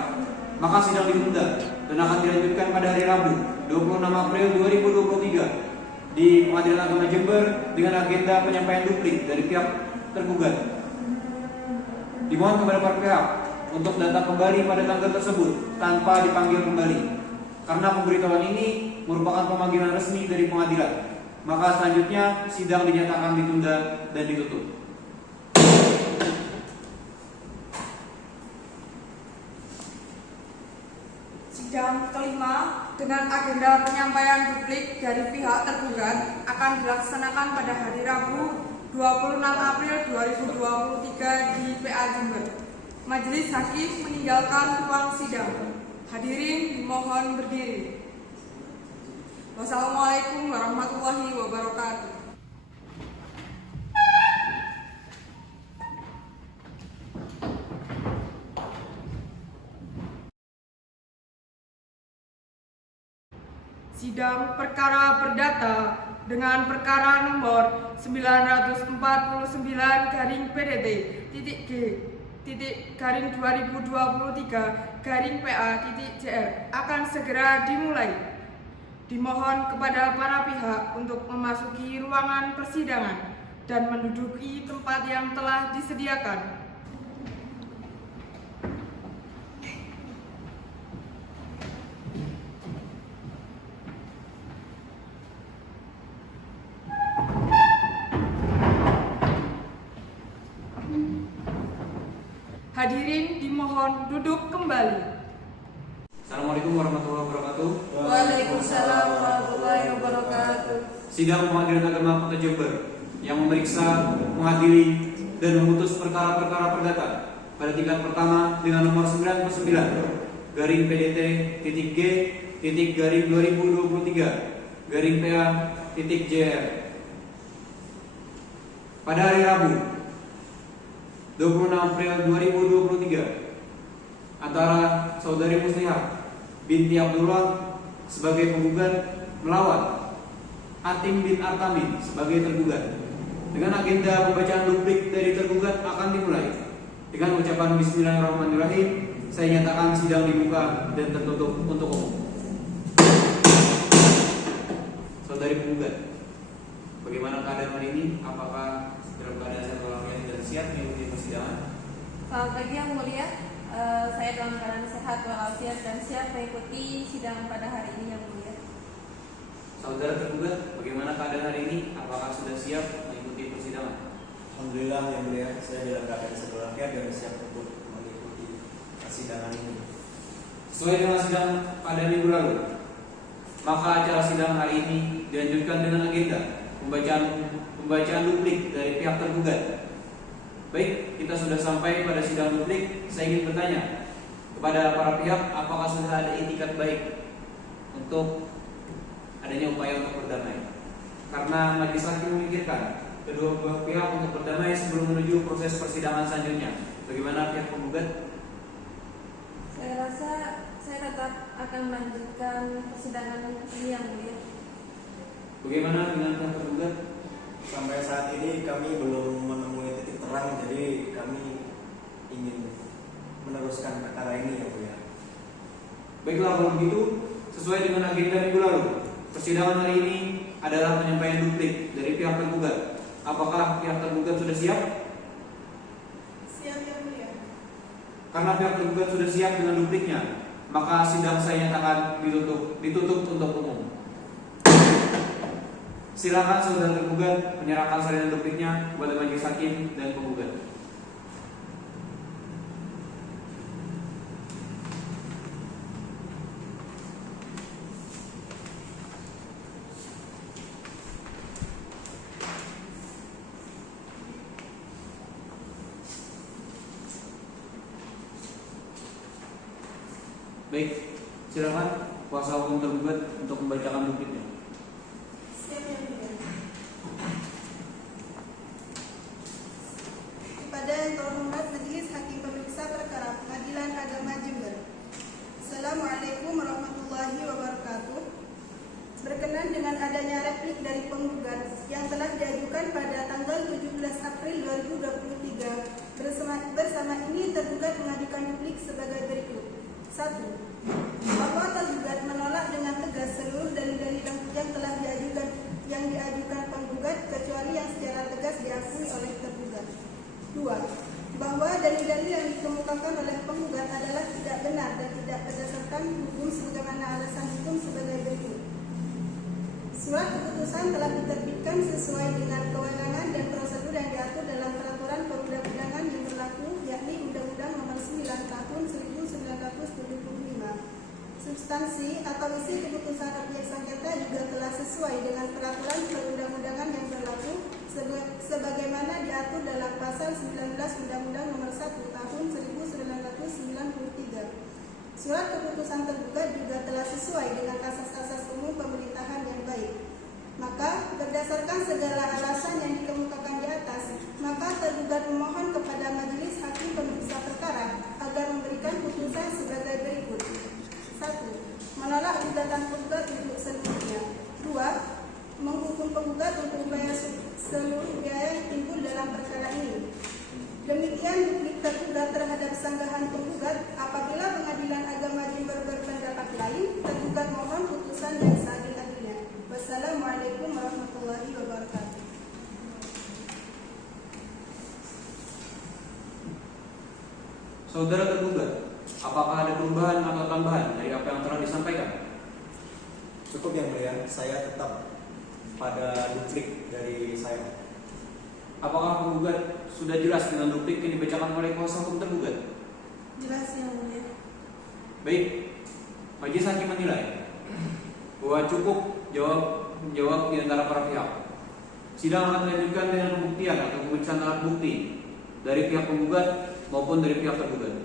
maka sidang ditunda dan akan dilanjutkan pada hari Rabu 26 April 2023 di Pengadilan Agama Jember dengan agenda penyampaian duplik dari pihak tergugat. Dimohon kepada para pihak untuk datang kembali pada tanggal tersebut tanpa dipanggil kembali, karena pemberitahuan ini merupakan pemanggilan resmi dari pengadilan. Maka selanjutnya sidang dinyatakan ditunda dan ditutup. Sidang kelima dengan agenda penyampaian duplik dari pihak tergugat akan dilaksanakan pada hari Rabu 26 April 2023 di PA Jember. Majelis hakim meninggalkan ruang sidang. Hadirin dimohon berdiri. Wassalamualaikum warahmatullahi wabarakatuh. Sidang perkara perdata dengan perkara nomor 949-G-2023-PA-JR akan segera dimulai. Dimohon kepada para pihak untuk memasuki ruangan persidangan dan menduduki tempat yang telah disediakan. Hadirin dimohon duduk kembali. Assalamualaikum warahmatullahi wabarakatuh. Waalaikumsalam warahmatullahi wabarakatuh. Sidang Pengadilan Agama Kota Jember yang memeriksa, mengadili, dan memutus perkara-perkara perdata pada tingkat pertama dengan nomor 99 garing PDT titik G titik garing 2023 garing PA titik JR pada hari Rabu 26 April 2023 antara saudari Muslihah binti Abdullah sebagai penggugat melawan Atim bin Artamin sebagai tergugat. Dengan agenda pembacaan duplik dari tergugat akan dimulai. Dengan ucapan Bismillahirrahmanirrahim, saya nyatakan sidang dibuka dan tertutup untuk umum. Saudari penggugat, bagaimana keadaan hari ini? Apakah dalam keadaan sehat walafiat dan siap mengikuti persidangan? Selamat pagi Yang Mulia. Saya dalam keadaan sehat walafiat dan siap mengikuti sidang pada hari ini Yang Mulia. Saudara tergugat, bagaimana keadaan hari ini? Apakah sudah siap mengikuti persidangan? Alhamdulillah, Yang Mulia, saya dalam keadaan sehat walafiat dan siap untuk mengikuti persidangan ini. Sesuai dengan sidang pada minggu lalu, maka acara sidang hari ini dilanjutkan dengan agenda pembacaan duplik dari pihak tergugat. Baik, kita sudah sampai pada sidang duplik. Saya ingin bertanya kepada para pihak, apakah sudah ada itikat baik untuk adanya upaya untuk berdamai? Karena majelis hakim memikirkan kedua belah pihak untuk berdamai sebelum menuju proses persidangan selanjutnya. Bagaimana pihak penggugat? Saya rasa saya tetap akan melanjutkan persidangan ini yang mulia. Bagaimana dengan pihak tergugat? Sampai saat ini kami belum menemui titik terang, jadi kami ingin meneruskan perkara ini ya Bu ya. Baiklah, kalau begitu sesuai dengan agenda minggu lalu, persidangan hari ini adalah penyampaian duplik dari pihak tergugat. Apakah pihak tergugat sudah siap? Siap yang mulia. Karena pihak tergugat sudah siap dengan dupliknya, maka sidang saya nyatakan ditutup untuk umum. Silakan saudara tergugat menyerahkan salinan dupliknya kepada majelis hakim dan penggugat. Baik, silakan kuasa hukum tergugat untuk membacakan dupliknya. Siap yang mulia. Kepada yang terhormat Majelis Hakim Pemeriksa Perkara Pengadilan Agama Jember. Assalamualaikum warahmatullahi wabarakatuh. Berkenan dengan adanya replik dari penggugat yang telah diajukan pada tanggal 17 April 2023. Bersama ini tergugat mengajukan duplik sebagai berikut. 1. Bahwa tergugat menolak dengan tegas seluruh dalil-dalil yang telah diajukan penggugat kecuali yang secara tegas diakui oleh tergugat. 2. Bahwa dalil-dalil yang dikemukakan oleh penggugat adalah tidak benar dan tidak berdasarkan hukum sebagaimana alasan hukum sebagai berikut. Surat keputusan telah diterbitkan sesuai dengan kewenangan dan prosedur yang diatur dalam peraturan perundang-undangan yang berlaku, yakni Undang-Undang Nomor 9 Tahun 1975. Substansi atau isi keputusan objek sengketa juga telah sesuai dengan peraturan perundang-undangan yang berlaku sebagaimana diatur dalam pasal 19 Undang-Undang Nomor 1 Tahun 1993. Surat keputusan tergugat juga telah sesuai dengan asas-asas umum pemerintahan yang baik. Maka berdasarkan segala alasan yang dikemukakan di atas, maka tergugat memohon kepada Majelis Hakim Pemeriksa Perkara agar memberikan putusan sebagai berikut. 1. Menolak gugatan penggugat untuk seluruhnya. 2. Menghukum penggugat untuk membayar seluruh biaya yang timbul dalam perkara ini. Demikian duplik tergugat terhadap sanggahan penggugat. Apabila Pengadilan Agama Jember berpendapat lain, tergugat mohon putusan yang seadil-adilnya. Wassalamualaikum warahmatullahi wabarakatuh. Saudara tergugat, apakah ada perubahan atau tambahan dari apa yang telah disampaikan? Cukup yang mulia, saya tetap pada duplik dari saya. Apakah penggugat sudah jelas dengan duplik yang dibacakan oleh kuasa hukum tergugat? Jelas yang mulia. Baik, majelis hakim menilai bahwa cukup menjawab di antara para pihak. Sidang akan dilanjutkan dengan pembuktian atau pemeriksaan alat bukti dari pihak penggugat maupun dari pihak tergugat.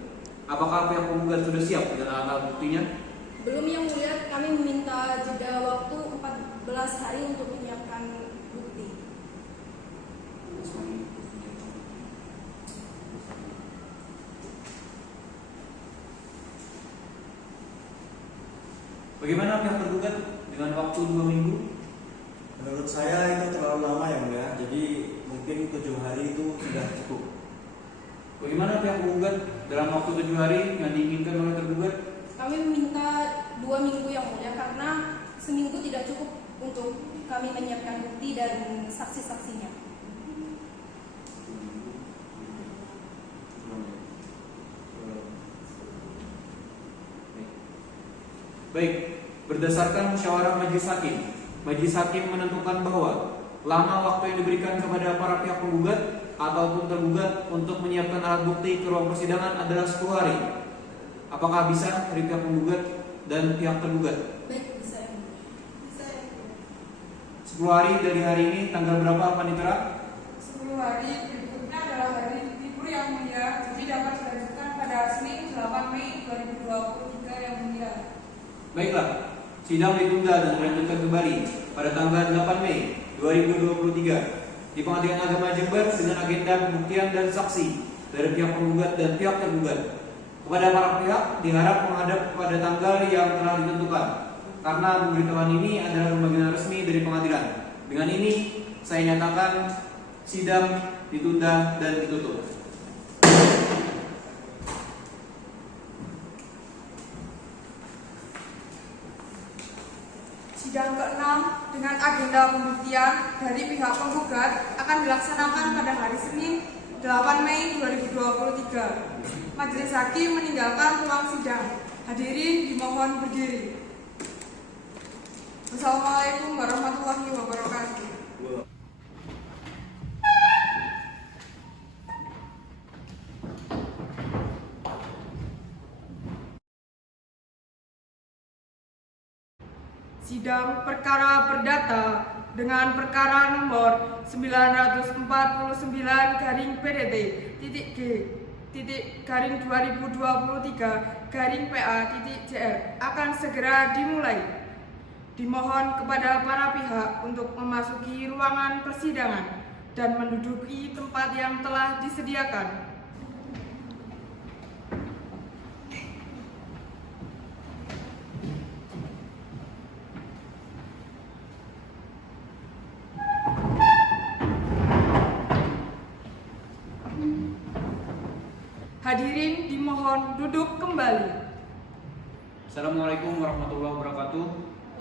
Apakah pihak penggugat sudah siap dengan alat buktinya? Belum yang mulia, kami meminta jeda waktu 14 hari untuk menyiapkan bukti. Bagaimana pihak tergugat dengan waktu 2 minggu? Menurut saya itu terlalu lama ya mulia, jadi mungkin 7 hari itu sudah cukup. Bagaimana pihak penggugat dalam waktu 7 hari yang diinginkan oleh tergugat? Kami meminta 2 minggu yang mulia karena seminggu tidak cukup untuk kami menyiapkan bukti dan saksi-saksinya. Baik, berdasarkan musyawarah majelis hakim menentukan bahwa lama waktu yang diberikan kepada para pihak penggugat ataupun tergugat untuk menyiapkan alat bukti ke ruang persidangan adalah 10 hari. Apakah bisa dari pihak penggugat dan pihak tergugat? Baik, bisa yang mulia. Bisa yang mulia. 10 hari dari hari ini, tanggal berapa Panitera? 10 hari berikutnya adalah hari Yang Mulia, jadi dapat dilanjutkan pada Senin 8 Mei 2023 Yang Mulia. Baiklah, sidang ditunda dan dilanjutkan kembali pada tanggal 8 Mei 2023 di Pengadilan Agama Jember dengan agenda pembuktian dan saksi dari pihak penggugat dan pihak tergugat. Kepada para pihak diharap menghadap pada tanggal yang telah ditentukan karena pemberitahuan ini adalah pembagian resmi dari pengadilan. Dengan ini saya nyatakan sidang ditunda dan ditutup. Sidang ke-6 dengan agenda pembuktian dari pihak penggugat akan dilaksanakan pada hari Senin 8 Mei 2023. Majelis Hakim meninggalkan ruang sidang. Hadirin dimohon berdiri. Wassalamualaikum warahmatullahi wabarakatuh. Sidang perkara perdata dengan perkara nomor 949-G-2023-PA-JR akan segera dimulai. Dimohon kepada para pihak untuk memasuki ruangan persidangan dan menduduki tempat yang telah disediakan. Hadirin dimohon duduk kembali. Assalamualaikum warahmatullahi wabarakatuh.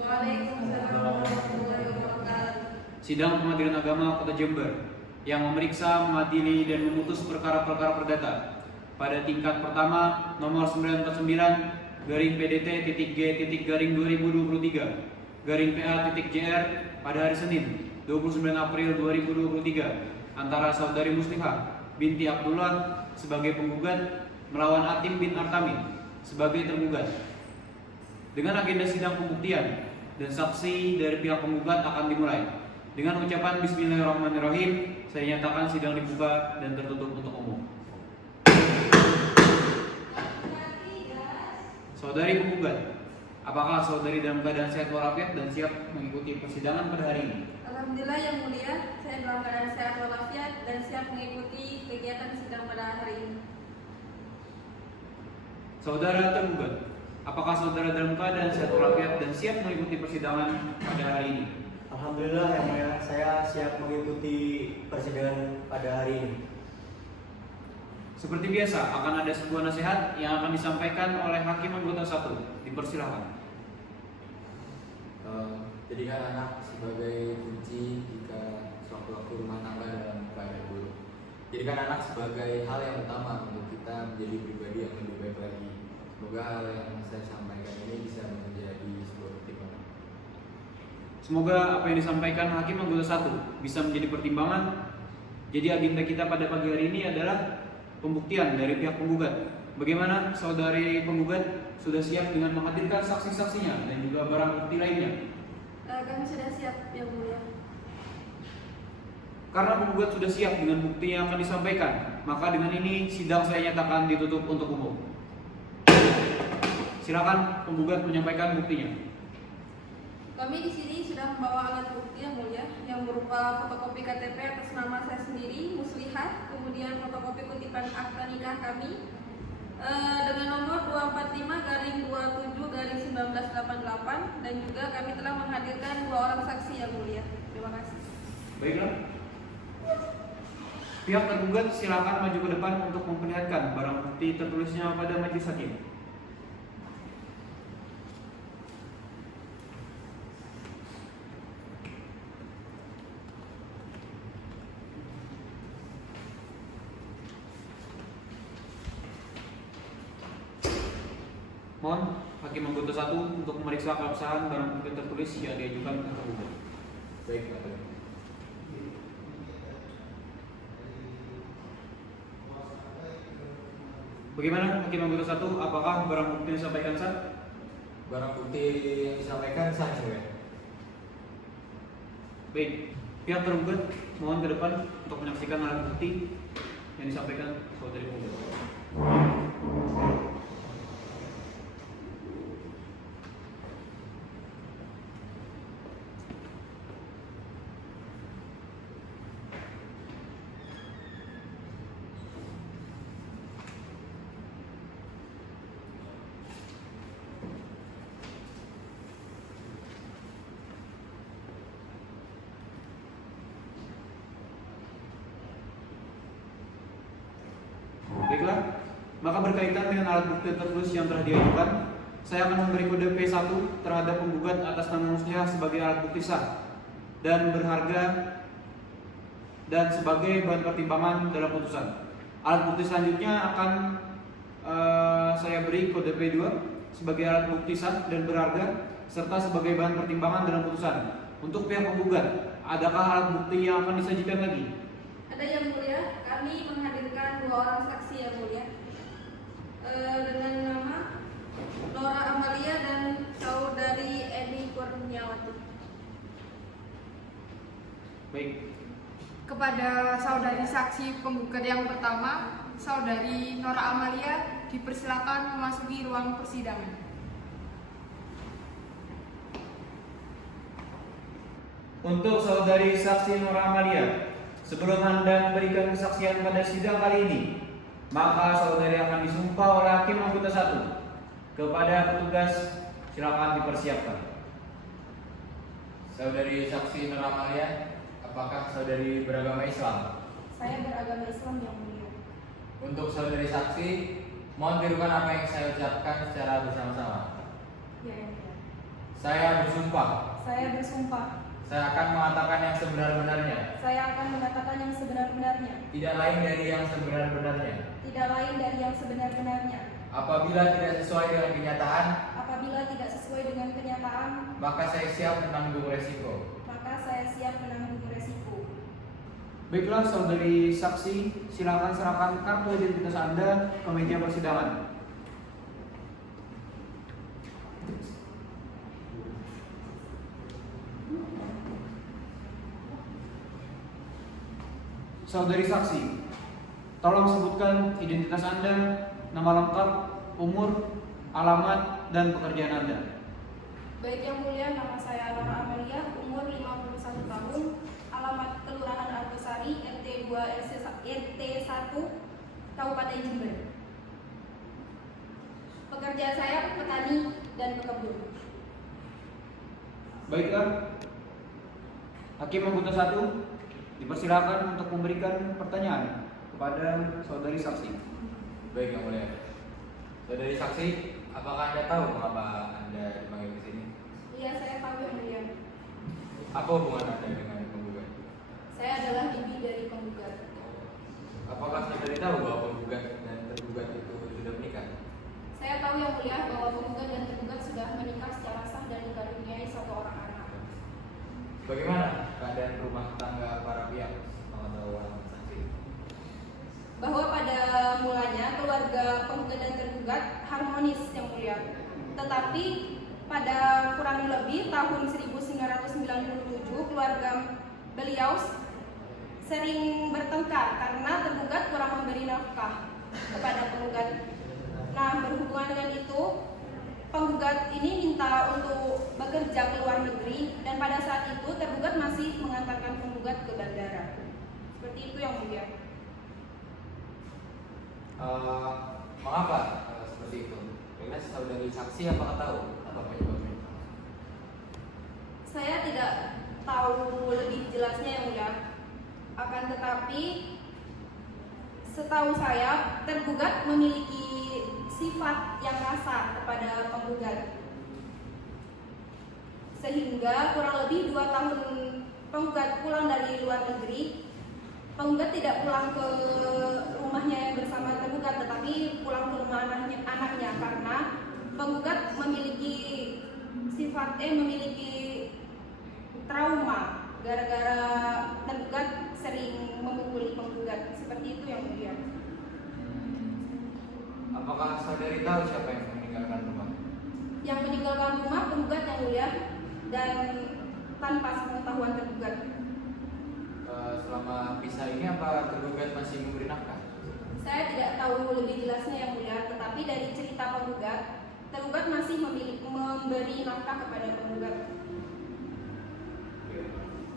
Waalaikumsalam warahmatullahi wabarakatuh. Sidang Pengadilan Agama Kota Jember yang memeriksa, mengadili, dan memutus perkara-perkara perdata pada tingkat pertama nomor 949-G-2023-PA-JR pada hari Senin 29 April 2023 antara saudari Muslihah binti Abdullah sebagai penggugat melawan Atim bin Artamin sebagai tergugat. Dengan agenda sidang pembuktian dan saksi dari pihak penggugat akan dimulai. Dengan ucapan Bismillahirrahmanirrahim, saya nyatakan sidang dibuka dan tertutup untuk umum. Saudari penggugat, apakah saudari dalam keadaan sehat walafiat dan siap mengikuti persidangan pada hari ini? Alhamdulillah Yang Mulia, saya dalam keadaan sehat walafiat dan siap mengikuti kegiatan sidang pada hari ini. Saudara tergugat, apakah saudara dalam keadaan sehat walafiat dan siap mengikuti persidangan pada hari ini? Alhamdulillah Yang Mulia, saya siap mengikuti persidangan pada hari ini. Seperti biasa, akan ada sebuah nasihat yang akan disampaikan oleh Hakim Anggota 1. Dipersilakan. Jadikan anak sebagai kunci jika sewaktu-waktu rumah tangga dalam keadaan buruk. Jadikan anak sebagai hal yang utama untuk kita menjadi pribadi yang lebih baik lagi. Semoga hal yang saya sampaikan ini bisa menjadi sebuah pertimbangan. Semoga apa yang disampaikan Hakim Anggota 1 bisa menjadi pertimbangan. Jadi agenda kita pada pagi hari ini adalah pembuktian dari pihak penggugat. Bagaimana saudari penggugat sudah siap dengan menghadirkan saksi-saksinya dan juga barang bukti lainnya? Kami sudah siap Yang Mulia. Karena penggugat sudah siap dengan bukti yang akan disampaikan, maka dengan ini sidang saya nyatakan ditutup untuk umum. Silakan penggugat menyampaikan buktinya. Kami di sini sudah membawa alat bukti Yang Mulia yang berupa fotokopi KTP atas nama saya sendiri, Muslihah, kemudian fotokopi kutipan akta nikah kami dengan nomor 245-27-1988 dan juga kami telah menghadirkan 2 orang saksi Yang Mulia. Terima kasih. Baiklah. Pihak tergugat silakan maju ke depan untuk memperlihatkan barang bukti tertulisnya pada majelis hakim. Mohon Hakim Anggota 1 untuk memeriksa keabsahan barang bukti tertulis yang diajukan ke tergugat. Baik, Pak. Bagaimana Hakim Anggota 1? Apakah barang bukti yang disampaikan sah? Barang bukti yang disampaikan sah, ya. Baik, pihak tergugat mohon ke depan untuk menyaksikan alat bukti yang disampaikan saudari penggugat. Baiklah, maka berkaitan dengan alat bukti tertulis yang telah diajukan, saya akan memberi kode P1 terhadap penggugat atas nama Muslihah sebagai alat bukti sah dan berharga dan sebagai bahan pertimbangan dalam putusan. Alat bukti selanjutnya akan saya beri kode P2 sebagai alat bukti sah dan berharga serta sebagai bahan pertimbangan dalam putusan. Untuk pihak penggugat, adakah alat bukti yang akan disajikan lagi? Ada yang mulia, kami menghadirkan 2 orang saksi yang mulia dengan nama Nora Amalia dan saudari Eni Kurniawati. Baik, Kepada saudari saksi penggugat yang pertama, saudari Nora Amalia, dipersilakan memasuki ruang persidangan. untuk saudari saksi Nora Amalia, sebelum Anda memberikan kesaksian pada sidang kali ini, maka saudari akan disumpah oleh hakim anggota 1. Kepada petugas, silakan dipersiapkan. Saudari saksi Nur Amalia, apakah saudari beragama Islam? Saya beragama Islam yang mulia. Untuk saudari saksi, mohon tirukan apa yang saya ucapkan secara bersama-sama. Ya, yang mulia. Saya bersumpah, Saya bersumpah, saya akan mengatakan yang sebenar-benarnya, saya akan mengatakan yang sebenar-benarnya, tidak lain dari yang sebenar-benarnya. tidak lain dari yang sebenar-benarnya. Apabila tidak sesuai dengan kenyataan, Apabila tidak sesuai dengan kenyataan, maka saya siap menanggung resiko. maka saya siap menanggung resiko. Baiklah saudari saksi, silakan serahkan kartu identitas Anda ke meja persidangan. Saudari saksi, tolong sebutkan identitas Anda, nama lengkap, umur, alamat, dan pekerjaan Anda. Baik yang mulia, nama saya Nora Amalia, umur 51 tahun, alamat Kelurahan Argosari, RT 2 RT 1, Kabupaten Jember. Pekerjaan saya petani dan pekebun. Baiklah, hakim anggota 1 dipersilakan untuk memberikan pertanyaan kepada saudari saksi. Baik yang mulia. Saudari saksi, apakah Anda tahu mengapa Anda dipanggil ke sini? Iya, saya tahu yang mulia. Apa hubungan Anda dengan penggugat? Saya adalah bibi dari penggugat. Apakah saudari tahu bahwa penggugat dan tergugat itu sudah menikah? Saya tahu yang mulia bahwa penggugat dan tergugat sudah menikah secara sah dan dikaruniai 1 orang anak. Bagaimana keadaan rumah tangga para pihak pengetahuan saksi? Bahwa pada mulanya keluarga penggugat dan tergugat harmonis yang mulia. Tetapi pada kurang lebih tahun 1997 keluarga beliau sering bertengkar karena tergugat kurang memberi nafkah kepada penggugat. Nah, berhubungan dengan itu, penggugat ini minta untuk bekerja ke luar negeri dan pada saat itu tergugat masih mengantarkan penggugat ke bandara. Seperti itu yang mulia. Mengapa seperti itu? Karena saudari saksi apakah tahu apa penyebabnya? Saya tidak tahu lebih jelasnya yang mulia. Akan tetapi setahu saya tergugat memiliki sifat yang kasar kepada penggugat. Sehingga kurang lebih 2 tahun penggugat pulang dari luar negeri, penggugat tidak pulang ke rumahnya yang bersama tergugat, tetapi pulang ke rumah anaknya karena penggugat memiliki memiliki trauma gara-gara tergugat sering memukuli penggugat. Seperti itu yang mulia. Apakah saudari tahu siapa yang meninggalkan rumah? Yang meninggalkan rumah penggugat yang mulia dan tanpa sepengetahuan tergugat. Selama pisah ini apa tergugat masih memberi nafkah? Saya tidak tahu lebih jelasnya yang mulia, tetapi dari cerita penggugat, tergugat masih memberi nafkah kepada penggugat.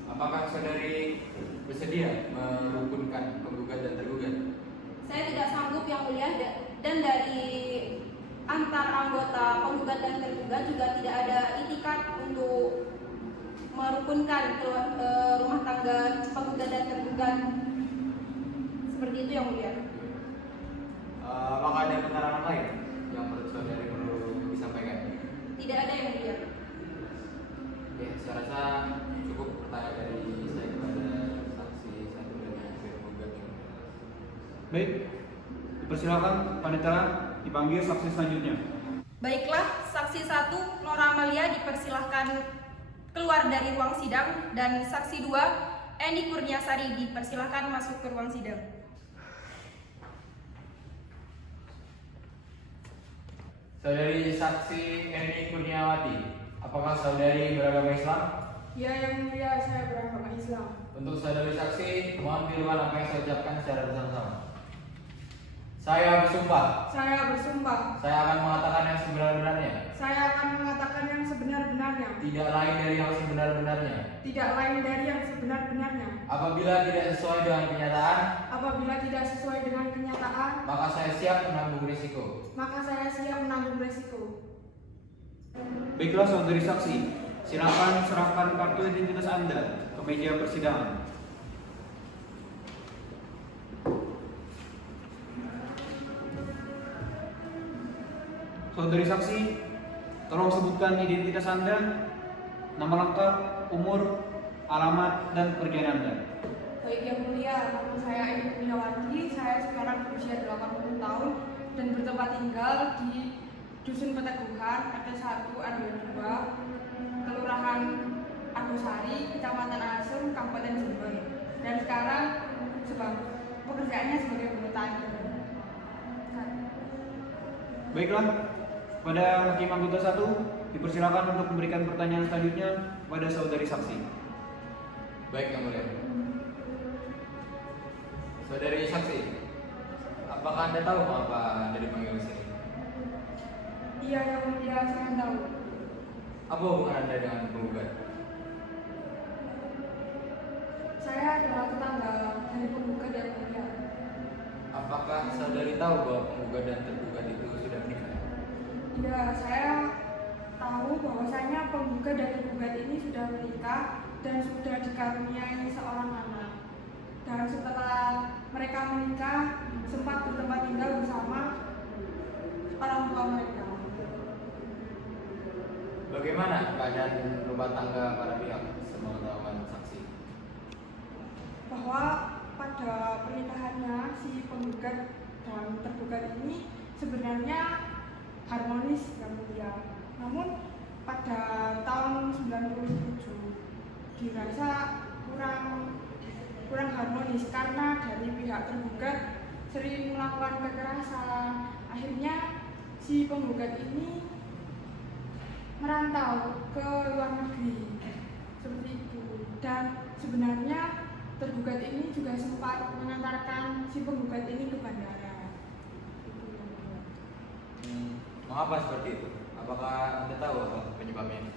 Apakah saudari bersedia merukunkan penggugat dan tergugat? Saya tidak sanggup yang mulia, dan dari antar anggota penggugat dan tergugat juga tidak ada itikat untuk merukunkan rumah tangga penggugat dan tergugat. Seperti itu yang mulia. Apakah ada keterangan lain yang menurut saudari perlu disampaikan? Tidak ada yang mulia. Ya, saya rasa cukup pertanyaan dari saya kepada saksi satu dan yang penggugat. Baik, dipersilakan panitia dipanggil saksi selanjutnya. Baiklah, saksi 1 Nora Amalia dipersilahkan keluar dari ruang sidang, dan saksi 2 Eni Kurniasari dipersilahkan masuk ke ruang sidang. Saudari saksi Eni Kurniawati, apakah saudari beragama Islam? Ya yang mulia, saya beragama Islam. Untuk saudari saksi, mohon tiruan apa yang saya ucapkan secara bersama-sama. Saya bersumpah, Saya bersumpah, saya akan mengatakan yang sebenar-benarnya, saya akan mengatakan yang sebenar-benarnya, tidak lain dari yang sebenar-benarnya. tidak lain dari yang sebenar-benarnya. Apabila tidak sesuai dengan kenyataan, Apabila tidak sesuai dengan kenyataan, maka saya siap menanggung risiko. maka saya siap menanggung resiko. Baiklah saudari saksi, silakan serahkan kartu identitas Anda ke meja persidangan. Saudari saksi, tolong sebutkan identitas Anda, nama lengkap, umur, alamat, dan pekerjaan Anda. Baik yang mulia, nama saya Eni Kurniawati, saya sekarang berusia 80 tahun dan bertempat tinggal di Dusun Peteguhan, RT 1 RW 2, Kelurahan Agosari, Kecamatan Asem, Kabupaten Jember. Dan sekarang pekerjaannya sebagai buruh tani. Baiklah, pada hakim anggota 1 dipersilakan untuk memberikan pertanyaan selanjutnya kepada saudari saksi. Baik yang mulia. Saudari saksi, apakah Anda tahu mengapa Anda dipanggil ke sini? Iya yang mulia, saya tahu. Apa hubungan Anda dengan penggugat? Saya adalah tetangga dari penggugat yang mulia. Apakah saudari tahu bahwa penggugat dan tergugat itu sudah menikah? Ya, saya tahu bahwasanya penggugat dan tergugat ini sudah menikah dan sudah dikaruniai seorang anak. Dan setelah mereka menikah, sempat bertempat tinggal bersama orang tua mereka. Bagaimana keadaan rumah tangga para pihak sepengetahuan saksi? Bahwa pada pernikahannya si penggugat dan tergugat ini sebenarnya harmonis yang mulia. Namun pada tahun 97 dirasa kurang harmonis karena dari pihak tergugat sering melakukan kekerasan. Akhirnya si penggugat ini merantau ke luar negeri seperti itu. Dan sebenarnya tergugat ini juga sempat mengantarkan si penggugat ini ke bandara. Mengapa seperti itu? Apakah Anda tahu apa penyebabnya?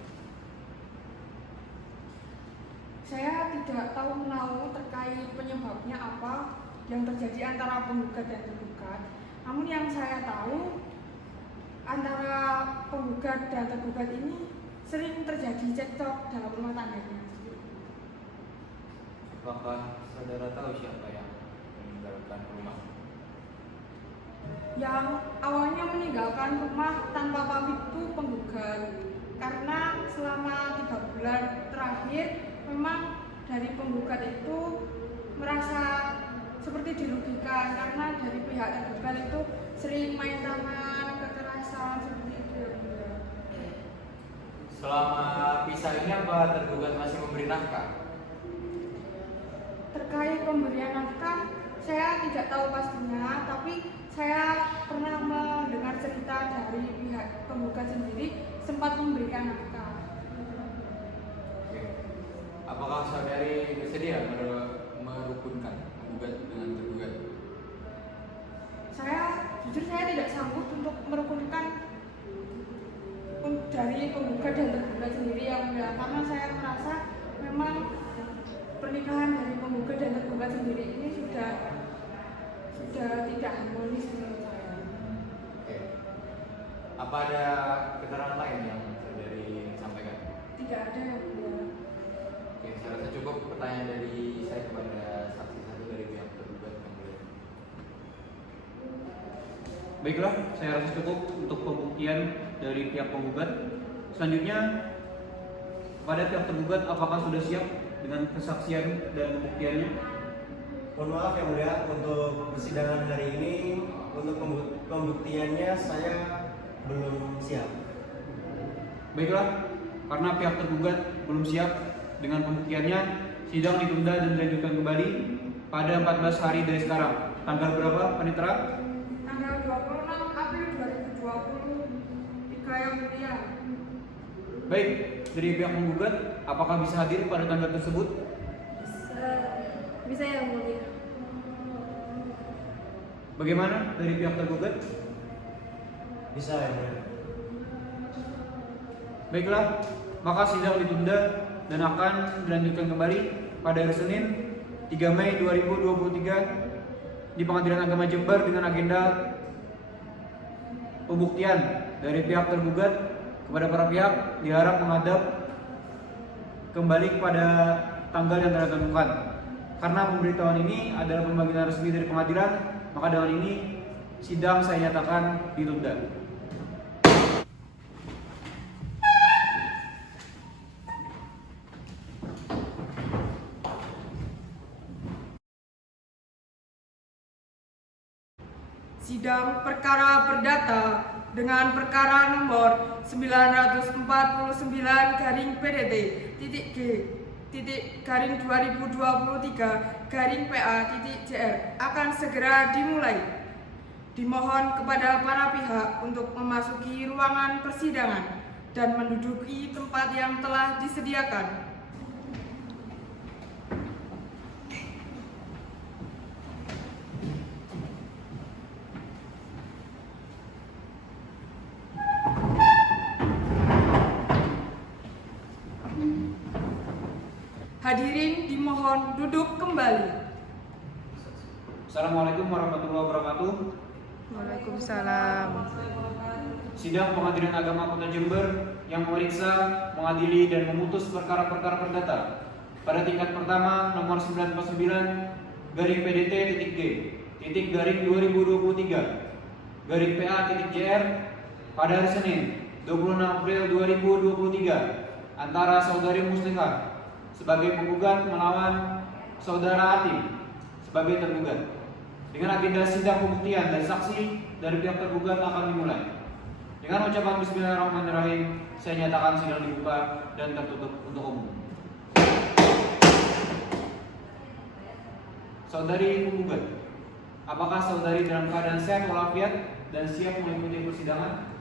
Saya tidak tahu menahu terkait penyebabnya apa yang terjadi antara penggugat dan tergugat. Namun yang saya tahu antara penggugat dan tergugat ini sering terjadi cekcok dalam rumah tangganya. Apakah saudara tahu siapa yang meninggalkan rumah? Yang awalnya meninggalkan rumah tanpa pamit itu penggugat, karena selama 3 bulan terakhir memang dari penggugat itu merasa seperti dirugikan karena dari pihak tergugat itu sering main tangan, kekerasan seperti itu. Selama pisah ini apa tergugat masih memberi nafkah? Terkait pemberian nafkah, saya tidak tahu pastinya, tapi saya pernah mendengar cerita dari pihak penggugat sendiri sempat memberikan nafkah. Oke. Apakah saudari bersedia merukunkan penggugat dengan tergugat? penggugat dan tergugat sendiri yang mulia, karena saya merasa memang pernikahan dari penggugat dan tergugat sendiri ini sudah tidak harmonis menurut saya. Oke. Apa ada keterangan lain yang saudari sampaikan? Tidak ada yang mulia. Oke, saya rasa cukup pertanyaan dari saya kepada saksi satu dari pihak tergugat yang mulia. Baiklah, saya rasa cukup untuk pembuktian dari pihak penggugat. Selanjutnya, pada pihak tergugat apakah sudah siap dengan kesaksian dan pembuktiannya? Mohon maaf yang mulia, untuk persidangan hari ini untuk pembuktiannya saya belum siap. Baiklah, karena pihak tergugat belum siap dengan pembuktiannya, sidang ditunda dan dilanjutkan kembali pada 14 hari dari sekarang. Tanggal berapa, Panitera? Tanggal 26 April 2023 yang mulia. Baik, dari pihak penggugat, apakah bisa hadir pada tanggal tersebut? Bisa yang mulia. Bagaimana dari pihak tergugat? Bisa yang mulia. Baiklah, maka sidang ditunda dan akan dilanjutkan kembali pada hari Senin 3 Mei 2023 di Pengadilan Agama Jember dengan agenda pembuktian dari pihak tergugat kepada para pihak diharap menghadap kembali kepada tanggal yang telah ditentukan. Karena pemberitahuan ini adalah pemanggilan resmi dari pengadilan, maka dengan ini sidang saya nyatakan ditunda. Sidang perkara perdata dengan perkara nomor 944-G-2023-PA-JR akan segera dimulai. Dimohon kepada para pihak untuk memasuki ruangan persidangan dan menduduki tempat yang telah disediakan. Hadirin dimohon duduk kembali. Assalamualaikum warahmatullahi wabarakatuh. Waalaikumsalam. Sidang Pengadilan Agama Kota Jember yang memeriksa, mengadili dan memutus perkara-perkara perdata pada tingkat pertama nomor 949-PDT-G-2023-PA-JR pada hari Senin 26 April 2023 antara saudari Muslihah sebagai penggugat melawan saudara Atin sebagai tergugat. Dengan agenda sidang pembuktian dan saksi dari pihak tergugat akan dimulai. Dengan ucapan Bismillahirrahmanirrahim, saya nyatakan sidang dibuka dan tertutup untuk umum. Saudari penggugat, apakah saudari dalam keadaan sehat walafiat dan siap mengikuti persidangan?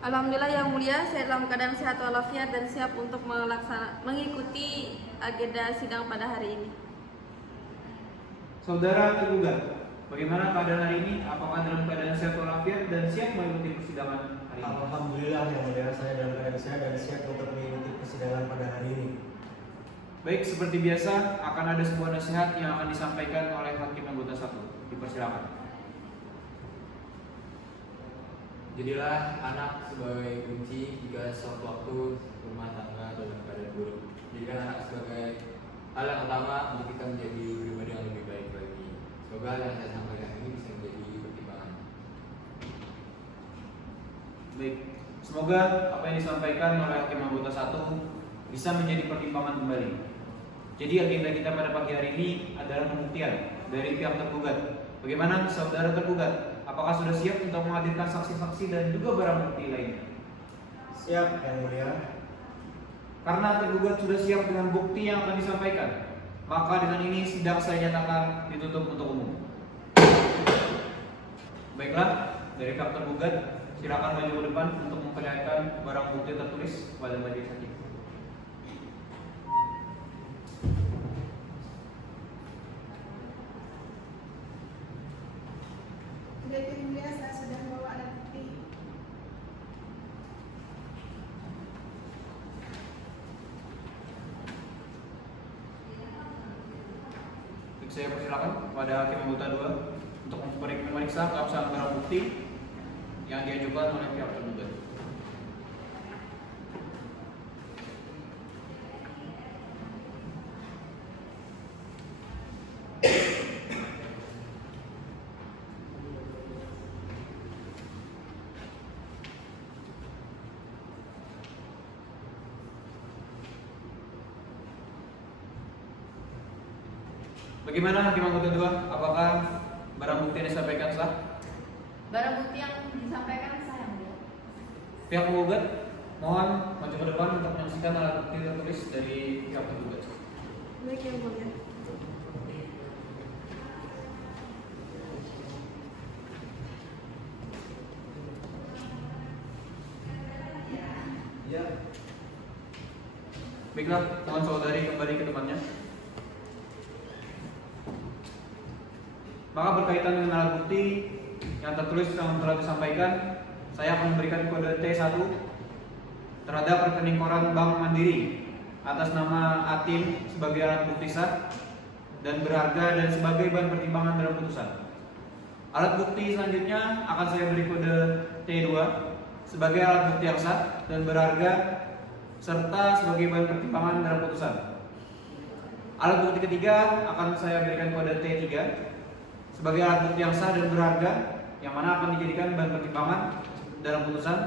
Alhamdulillah yang mulia, saya dalam keadaan sehat walafiat dan siap untuk mengikuti agenda sidang pada hari ini. Saudara tergugat, bagaimana keadaan hari ini? Apakah dalam keadaan sehat walafiat dan siap mengikuti persidangan hari ini? Alhamdulillah yang mulia, saya dalam keadaan sehat dan siap untuk mengikuti persidangan pada hari ini. Baik, seperti biasa akan ada sebuah nasihat yang akan disampaikan oleh hakim anggota 1. Dipersilakan. Jadilah anak sebagai kunci jika suatu waktu rumah tangga dalam keadaan buruk. Jadikan anak sebagai hal yang utama untuk kita menjadi pribadi yang lebih baik lagi. Semoga hal yang saya sampaikan ini bisa menjadi pertimbangan. Baik, semoga apa yang disampaikan oleh hakim anggota 1 bisa menjadi pertimbangan kembali. Jadi agenda kita pada pagi hari ini adalah pembuktian dari pihak tergugat. Bagaimana saudara tergugat? Apakah sudah siap untuk menghadirkan saksi-saksi dan juga barang bukti lainnya? Siap yang mulia. Karena tergugat sudah siap dengan bukti yang akan disampaikan, maka dengan ini sidang saya nyatakan ditutup untuk umum. Baiklah, dari pihak tergugat silakan maju ke depan untuk memperlihatkan barang bukti tertulis kepada majelis hakim. Baik yang mulia, saya sudah membawa alat bukti. saya persilakan kepada hakim anggota 2 untuk memeriksa keabsahan barang bukti yang diajukan oleh pihak tergugat. Bagaimana hakim anggota 2? Apakah barang bukti yang disampaikan sah? Barang bukti yang disampaikan saya mulia. Pihak penggugat mohon maju ke depan untuk menyaksikan alat bukti tertulis dari pihak tergugat. Baik yang mulia. Baiklah, mohon saudari kembali ke tempatnya. Maka berkaitan dengan alat bukti yang tertulis yang telah disampaikan, saya akan memberikan kode T1 terhadap rekening koran Bank Mandiri atas nama Atin sebagai alat bukti sah dan berharga dan sebagai bahan pertimbangan dalam putusan. Alat bukti selanjutnya akan saya beri kode T2 sebagai alat bukti yang sah dan berharga serta sebagai bahan pertimbangan dalam putusan. Alat bukti ketiga akan saya berikan kode T3 sebagai alat bukti yang sah dan berharga yang mana akan dijadikan bahan pertimbangan dalam putusan.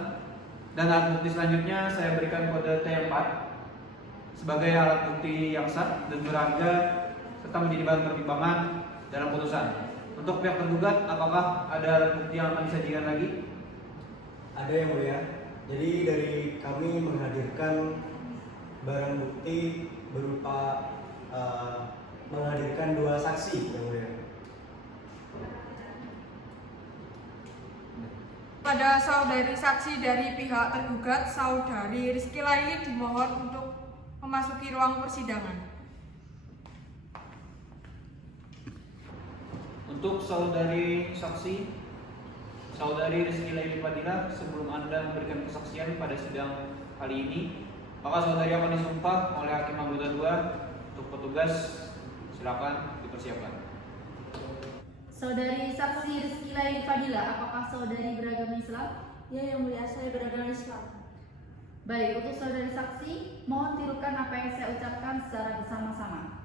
Dan alat bukti selanjutnya saya berikan kode T4 sebagai alat bukti yang sah dan berharga serta menjadi bahan pertimbangan dalam putusan. Untuk pihak tergugat, apakah ada alat bukti yang akan disajikan lagi? Ada yang mulia. Jadi dari kami menghadirkan barang bukti berupa menghadirkan 2 saksi yang mulia. Pada saudari saksi dari pihak tergugat, saudari Rizky Laili dimohon untuk memasuki ruang persidangan. Untuk saudari saksi, saudari Rizky Laili Fadilah, sebelum Anda memberikan kesaksian pada sidang kali ini, maka saudari akan disumpah oleh hakim anggota 2. Untuk petugas, silakan dipersiapkan. Saudari saksi Rizky Laili Fadilah, apakah saudari beragama Islam? Ya yang mulia, saya beragama Islam. Baik, untuk saudari saksi, mohon tirukan apa yang saya ucapkan secara bersama-sama.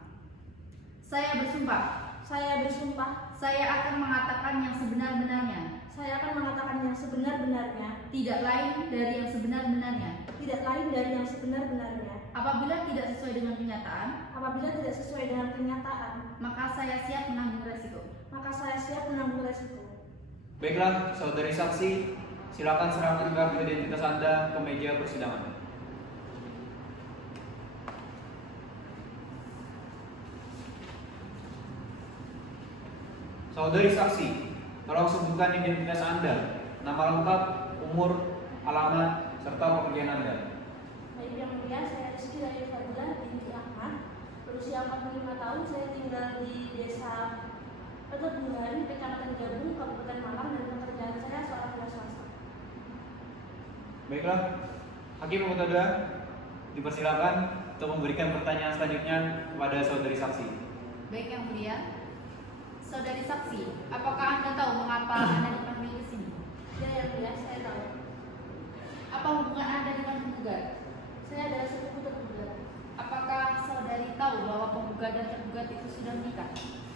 Saya bersumpah. Saya bersumpah, Saya akan mengatakan yang sebenar-benarnya, saya akan mengatakan yang sebenar-benarnya, tidak lain dari yang sebenar-benarnya. tidak lain dari yang sebenar-benarnya. Apabila tidak sesuai dengan kenyataan, Apabila tidak sesuai dengan kenyataan, maka saya siap menanggung resiko. maka saya siap menanggung resiko. Baiklah, saudari saksi, silakan serahkan kartu identitas Anda ke meja persidangan. Saudari saksi, tolong sebutkan identitas Anda, nama lengkap, umur, alamat, serta pekerjaan Anda. Baik yang mulia, saya Rizky Laili Fadilah binti Ahmad, berusia 45 tahun, saya tinggal di desa Petebuhan, Kecamatan Gabung, Kabupaten Malang, dan pekerjaan saya seorang pegawai swasta. Baiklah, hakim anggota 2 dipersilakan untuk memberikan pertanyaan selanjutnya kepada saudari saksi. Baik yang mulia, saudari saksi, apakah Anda tahu mengapa Anda dipanggil ke sini? Ya yang mulia, saya tahu. Apa hubungan Anda dengan penggugat? Saya adalah sepupu tergugat. Apakah saudari tahu bahwa penggugat dan tergugat itu sudah menikah?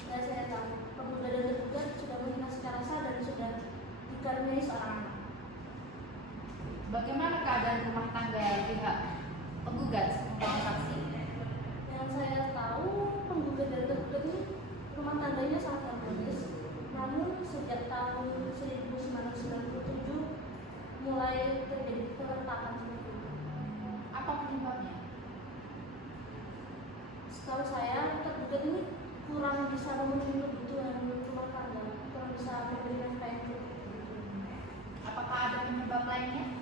Dan saya tahu, penggugat dan tergugat sudah menikah secara sah dan sudah dikaruniai seorang anak. Bagaimana keadaan rumah tangga pihak penggugat sebagai saksi? Yang saya tahu, penggugat dan tergugat ini rumah tangganya sangat harmonis. Namun sejak tahun 1997 mulai terjadi keretakan seperti itu. Apa penyebabnya? Setahu saya, tergugat ini kurang bisa memenuhi kebutuhan rumah tangga, kurang bisa memberi nafkah yang cukup. Apakah ada penyebab lainnya?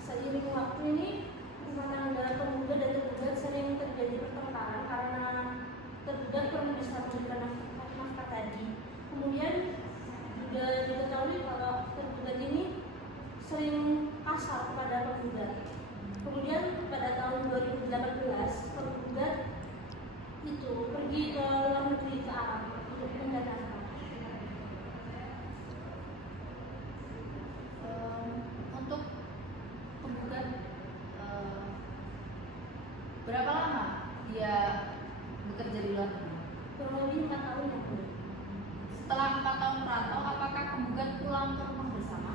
Seiring waktu ini, rumah tangga penggugat dan tergugat sering terjadi pertengkaran karena tergugat kurang bisa memberikan nafkah tadi. Kemudian juga diketahui kalau tergugat ini sering kasar kepada penggugat. Kemudian pada tahun 2018 penggugat itu pergi ke Arab untuk mendatangkan. Untuk penggugat, berapa lama dia bekerja di luar negeri? Kurang lebih 4 tahun yang mulia. Setelah 4 tahun merantau, apakah penggugat pulang ke rumah bersama?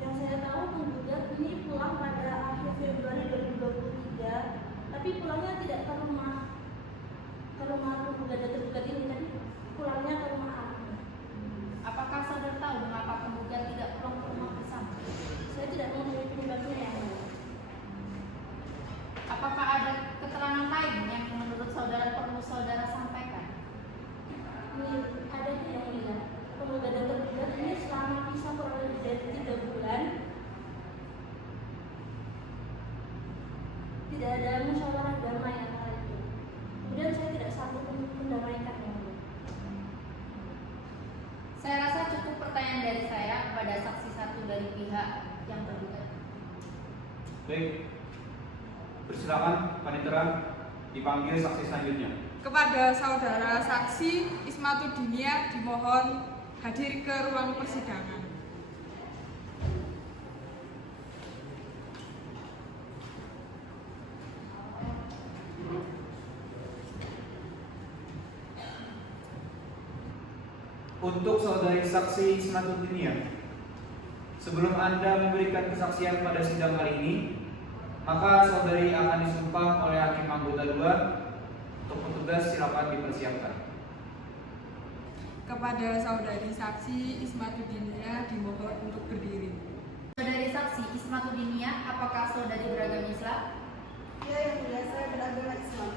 Yang saya tahu penggugat ini pulang pada akhir Februari 2023, tapi pulangnya tidak ke rumah penggugat dan tergugat ini, tapi pulangnya ke rumah anaknya. Apakah saudara tahu mengapa penggugat tidak pulang ke rumah bersama? Saya tidak mengetahui penyebabnya yang mulia. Apakah ada keterangan lain yang menurut saudara perlu saudara sampaikan? Ini ada yang mulia. Penggugat dan tergugat ini selama pisah kurang lebih dari 3 bulan tidak ada musyawarah damai antara itu. Kemudian saya tidak sanggup untuk mendamaikan yang mulia. Saya rasa cukup pertanyaan dari saya kepada saksi satu dari pihak yang tergugat. Baik, persilakan panitera dipanggil saksi selanjutnya. Kepada saudara saksi Ismatudinia dimohon hadir ke ruang persidangan. Untuk saudari saksi Ismatudinia, sebelum Anda memberikan kesaksian pada sidang kali ini, maka saudari akan disumpah oleh hakim anggota 2. Untuk petugas silakan dipersiapkan. Kepada saudari saksi Ismatudinia dimohon untuk berdiri. Saudari saksi Ismatudinia, apakah saudari beragama Islam? Ya, yang mulia, saya beragama Islam.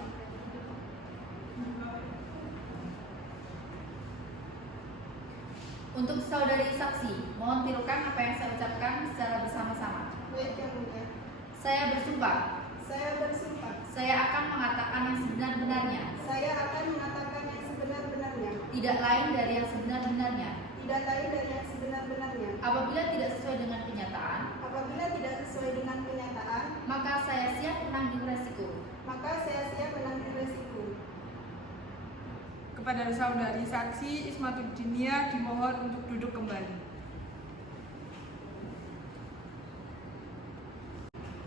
Untuk saudari saksi, mohon tirukan apa yang saya ucapkan secara bersama-sama. Baik, yang mulia. Saya bersumpah, Saya bersumpah, saya akan mengatakan yang sebenar-benarnya, saya akan mengatakan yang sebenar-benarnya, tidak lain dari yang sebenar-benarnya. tidak lain dari yang sebenar-benarnya. Apabila tidak sesuai dengan kenyataan, Apabila tidak sesuai dengan kenyataan, maka saya siap menanggung resiko. maka saya siap menanggung resiko. Kepada saudari saksi Ismatudinia dimohon untuk duduk kembali.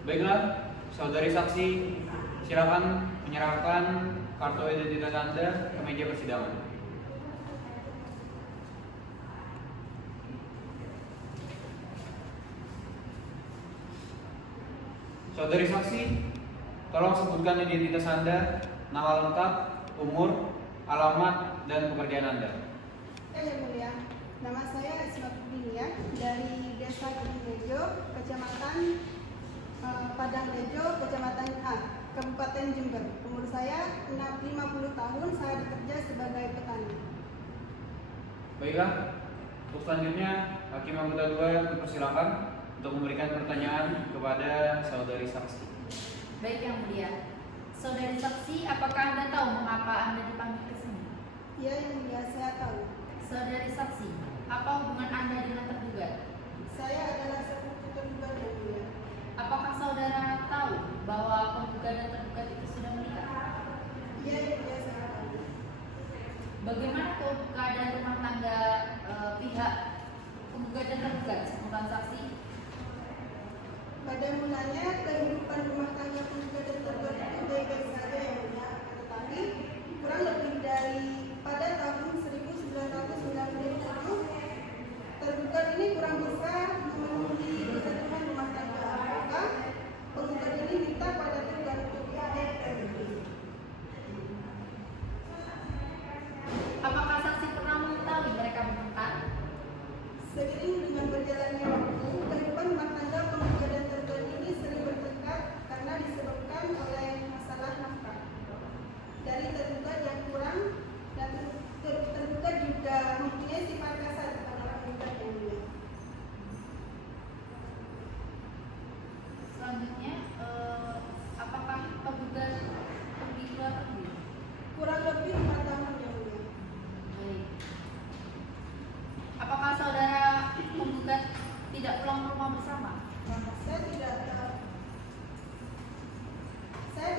Baiklah, saudari saksi, silakan menyerahkan kartu identitas Anda ke meja persidangan. Saudari saksi, tolong sebutkan identitas Anda, nama lengkap, umur, alamat, dan pekerjaan Anda. Yang mulia, nama saya Ismatudinia dari Desa Kedungrejo, Kecamatan Padang Rejo, Kecamatan A, Kabupaten Jember. Umur saya 50 tahun, saya bekerja sebagai petani. Baiklah, untuk selanjutnya hakim anggota 2 dipersilakan untuk memberikan pertanyaan kepada saudari saksi. Baik yang mulia. Saudari saksi, apakah Anda tahu mengapa Anda dipanggil ke sini? Ya, yang mulia, saya tahu. Saudari saksi, apa hubungan Anda dengan tergugat? Saya adalah sepupu tergugat, yang mulia. Apakah saudara tahu bahwa penggugat dan tergugat itu sudah menikah? Ya, yang mulia, saya tahu. Bagaimana keadaan rumah tangga pihak penggugat dan tergugat sebutan saksi? Pada mulanya kehidupan rumah tangga penggugat dan tergugat itu baik-baik saja, yang mulia. Tetapi kurang lebih dari pada tahun 1997 tergugat ini kurang bisa memenuhi kebutuhan rumah tangga. Maka penggugat ini minta pada tergugat untuk Apakah saksi pernah mengetahui mereka bertengkar? Seiring dengan berjalannya waktu, kehidupan rumah tangga penggugat dan tergugat ini sering bertengkar karena disebabkan oleh masalah nafkah dari tergugat yang kurang, dan tergugat juga mempunyai sifat kasar kepada penggugat yang mulia. Selanjutnya, apakah penggugat pergi ke luar negeri? Kurang lebih 4 tahun yang mulia. Baik. Apakah saudara penggugat tidak pulang ke rumah bersama? Saya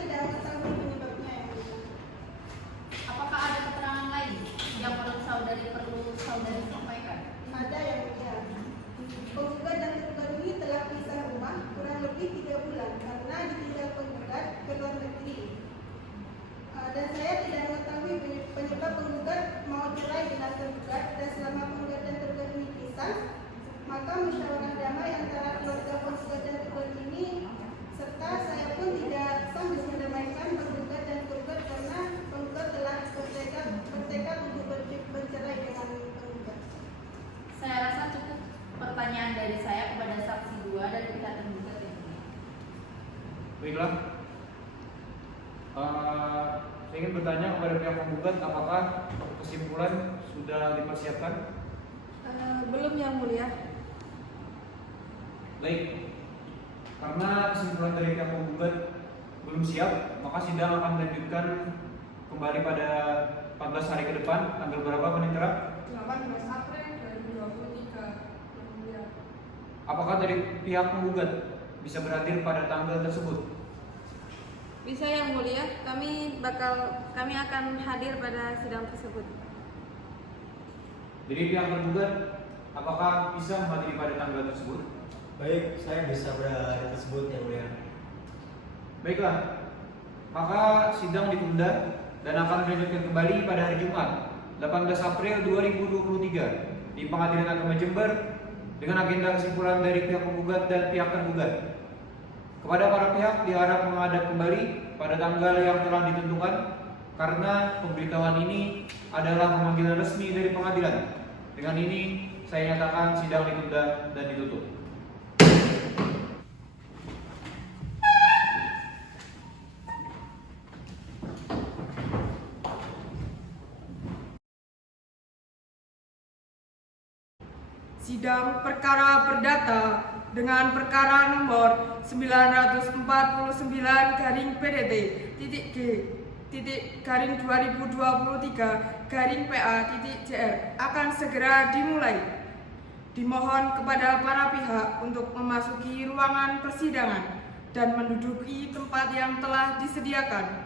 tidak mengetahui penyebabnya yang mulia. bertanya kepada pihak penggugat apakah kesimpulan sudah dipersiapkan? Belum Yang Mulia. Baik, karena kesimpulan dari pihak penggugat belum siap, maka sidang akan dilanjutkan kembali pada 14 hari ke depan. Tanggal berapa Penitera? 18 April 2023. Yang Mulia. Apakah dari pihak penggugat bisa berhadir pada tanggal tersebut? Bisa Yang Mulia, kami akan hadir pada sidang tersebut. Jadi pihak tergugat apakah bisa menghadiri pada tanggal tersebut? Baik, saya bisa berada tersebut yang mulia. Baiklah, maka sidang ditunda dan akan dilanjutkan kembali pada hari Jumat 18 April 2023 di Pengadilan Agama Jember dengan agenda kesimpulan dari pihak penggugat dan pihak tergugat. Kepada para pihak diharap menghadap kembali pada tanggal yang telah ditentukan karena pemberitahuan ini adalah pemanggilan resmi dari pengadilan. Dengan ini saya nyatakan sidang ditunda dan ditutup. Sidang perkara perdata dengan perkara nomor 949-G-2023-PA-JR akan segera dimulai. Dimohon kepada para pihak untuk memasuki ruangan persidangan dan menduduki tempat yang telah disediakan.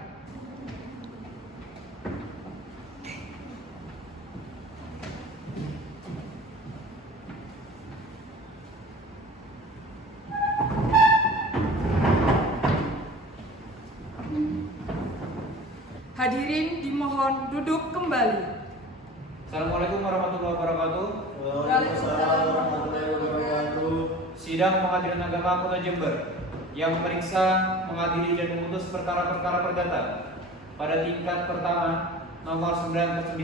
Hadirin dimohon duduk kembali. Assalamualaikum warahmatullahi wabarakatuh. Waalaikumsalam warahmatullahi wabarakatuh. Sidang Pengadilan Agama Kota Jember yang memeriksa, mengadili dan memutus perkara-perkara perdata pada tingkat pertama nomor 99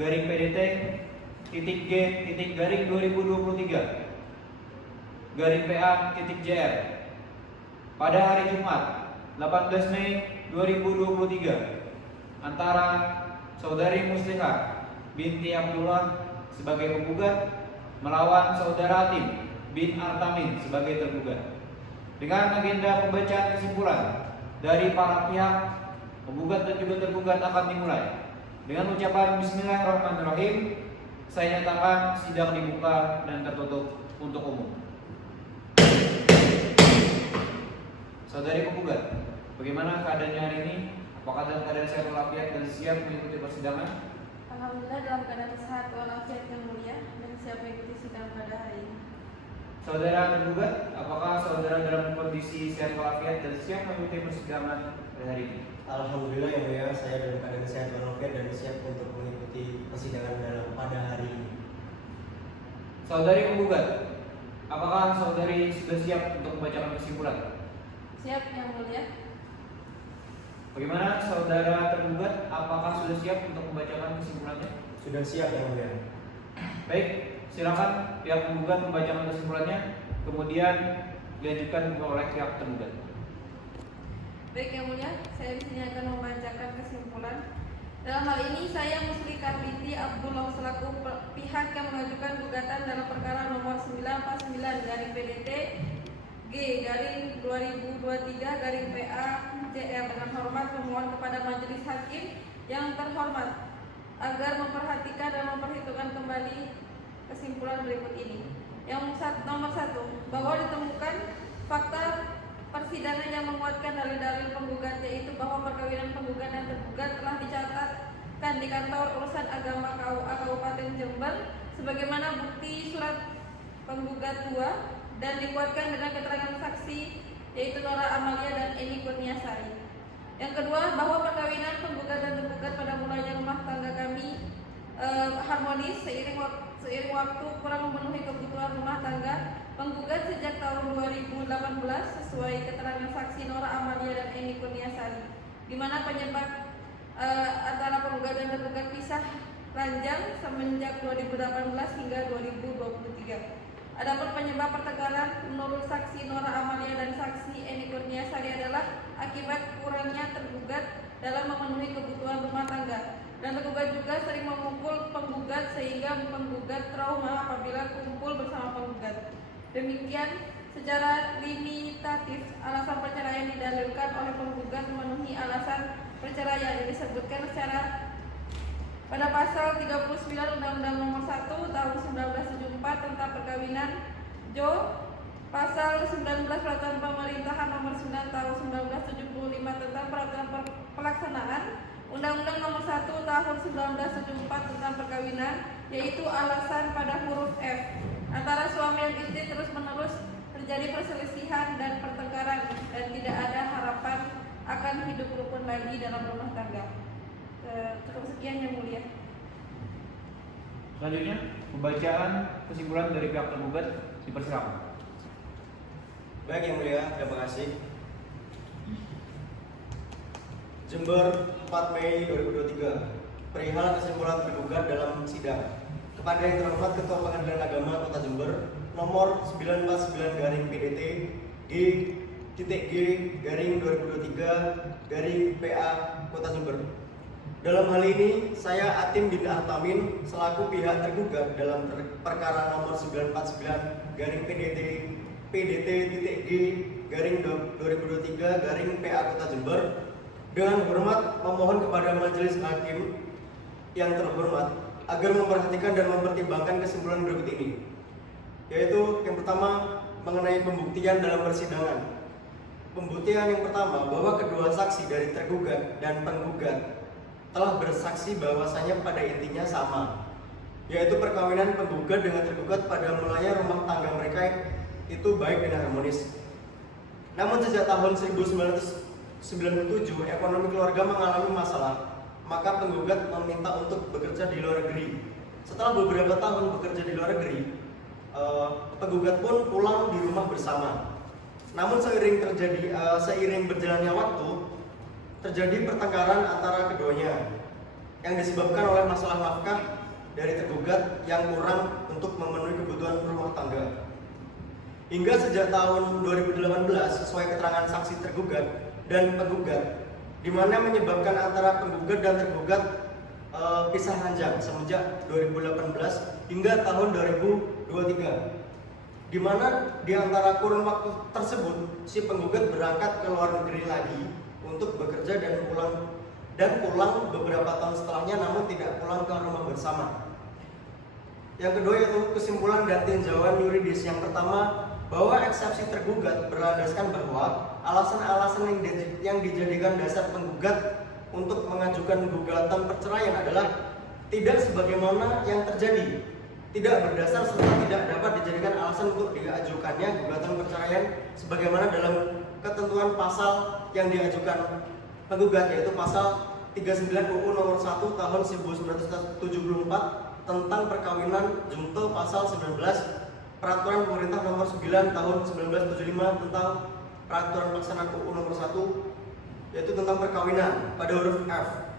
garing PDT titik G titik garing 2023 garing PA titik JR pada hari Jumat 18 Mei 2023 antara saudari Muslihah binti Abdullah sebagai penggugat melawan saudara Atim bin Artamin sebagai tergugat. Dengan agenda pembacaan kesimpulan dari para pihak penggugat dan juga tergugat akan dimulai. Dengan ucapan Bismillahirrahmanirrahim, saya nyatakan sidang dibuka dan tertutup untuk umum. Saudari penggugat, bagaimana keadaannya hari ini? Apakah dalam keadaan sehat walafiat dan siap mengikuti persidangan? Alhamdulillah dalam keadaan sehat walafiat yang mulia dan siap mengikuti sidang pada hari ini. Saudara tergugat, apakah saudara dalam kondisi sehat walafiat dan siap mengikuti persidangan pada hari ini? Alhamdulillah yang mulia, saya dalam keadaan sehat walafiat dan siap untuk mengikuti persidangan pada hari ini. Saudari penggugat, apakah saudari sudah siap untuk membacakan kesimpulan? Siap yang mulia. Bagaimana saudara tergugat, apakah sudah siap untuk membacakan kesimpulannya? Sudah siap yang mulia. Baik, silakan pihak penggugat membacakan kesimpulannya, kemudian dilanjutkan oleh pihak tergugat. Baik yang mulia, saya di sini akan membacakan kesimpulan. Dalam hal ini saya Muslihah binti Abdullah selaku pihak yang mengajukan gugatan dalam perkara nomor 949 garing PDT G garing 2023 garing PA JR dengan hormat memohon kepada majelis hakim yang terhormat agar memperhatikan dan memperhitungkan kembali kesimpulan berikut ini. Yang nomor 1, bahwa ditemukan fakta persidangan yang menguatkan dalil-dalil penggugat, yaitu bahwa perkawinan penggugat dan tergugat telah dicatatkan di kantor urusan agama KUA Kabupaten Jember sebagaimana bukti surat penggugat 2 dan dikuatkan dengan keterangan saksi yaitu Nora Amalia dan Eni Kurniasari. Yang kedua, bahwa perkawinan penggugat dan tergugat pada mulanya rumah tangga kami harmonis seiring waktu kurang memenuhi kebutuhan rumah tangga penggugat sejak tahun 2018 sesuai keterangan saksi Nora Amalia dan Eni Kurniasari, di mana penyebab antara penggugat dan tergugat pisah ranjang semenjak 2018 hingga 2023. Adapun penyebab pertengkaran menurut saksi Nora Amalia dan saksi Eni Kurniasari adalah akibat kurangnya tergugat dalam memenuhi kebutuhan rumah tangga. Dan tergugat juga sering memukul penggugat sehingga penggugat trauma apabila kumpul bersama penggugat. Demikian, secara limitatif, alasan perceraian didalilkan oleh penggugat memenuhi alasan perceraian yang disebutkan secara pada pasal 39 Undang-Undang Nomor 1 Tahun 1974 tentang Perkawinan, pasal 19 Peraturan Pemerintahan Nomor 9 Tahun 1975 tentang Peraturan Pelaksanaan Undang-Undang Nomor 1 Tahun 1974 tentang Perkawinan, yaitu alasan pada huruf F. Antara suami dan istri terus-menerus terjadi perselisihan dan pertengkaran dan tidak ada harapan akan hidup rukun lagi dalam rumah tangga. Cukup sekian yang mulia. Selanjutnya, pembacaan kesimpulan dari pihak tergugat dipersilakan. Baik yang mulia, terima kasih. Jember 4 Mei 2023. Perihal kesimpulan tergugat dalam sidang. Kepada yang terhormat Ketua Pengadilan Agama Kota Jember nomor 949/PDT G.G/2023/PA Kota Jember. Dalam hal ini, saya Atim bin Artamin selaku pihak tergugat dalam perkara nomor 949/PDT-G/2023/PA Kota Jember dengan hormat memohon kepada majelis hakim yang terhormat agar memperhatikan dan mempertimbangkan kesimpulan berikut ini, yaitu yang pertama mengenai pembuktian dalam persidangan. Pembuktian yang pertama bahwa kedua saksi dari tergugat dan penggugat telah bersaksi bahwasanya pada intinya sama, yaitu perkawinan penggugat dengan tergugat pada mulanya rumah tangga mereka itu baik dan harmonis. Namun sejak tahun 1997 ekonomi keluarga mengalami masalah, maka penggugat meminta untuk bekerja di luar negeri. Setelah beberapa tahun bekerja di luar negeri, penggugat pun pulang di rumah bersama. Namun seiring berjalannya waktu, terjadi pertengkaran antara keduanya yang disebabkan oleh masalah nafkah dari tergugat yang kurang untuk memenuhi kebutuhan rumah tangga. Hingga sejak tahun 2018 sesuai keterangan saksi tergugat dan penggugat, di mana menyebabkan antara penggugat dan tergugat pisah ranjang semenjak 2018 hingga tahun 2023, di mana di antara kurun waktu tersebut si penggugat berangkat ke luar negeri lagi untuk bekerja dan pulang beberapa tahun setelahnya, namun tidak pulang ke rumah bersama. Yang kedua yaitu kesimpulan dan tinjauan yuridis. Yang pertama, bahwa eksepsi tergugat berlandaskan bahwa alasan-alasan yang dijadikan dasar penggugat untuk mengajukan gugatan perceraian adalah tidak sebagaimana yang terjadi, tidak berdasar serta tidak dapat dijadikan alasan untuk diajukannya gugatan perceraian sebagaimana dalam ketentuan pasal yang diajukan penggugat, yaitu pasal 39 UU nomor 1 tahun 1974 tentang perkawinan junto pasal 19 Peraturan Pemerintah Nomor 9 Tahun 1975 tentang Peraturan Pelaksanaan UU Nomor 1, yaitu tentang perkawinan pada huruf F,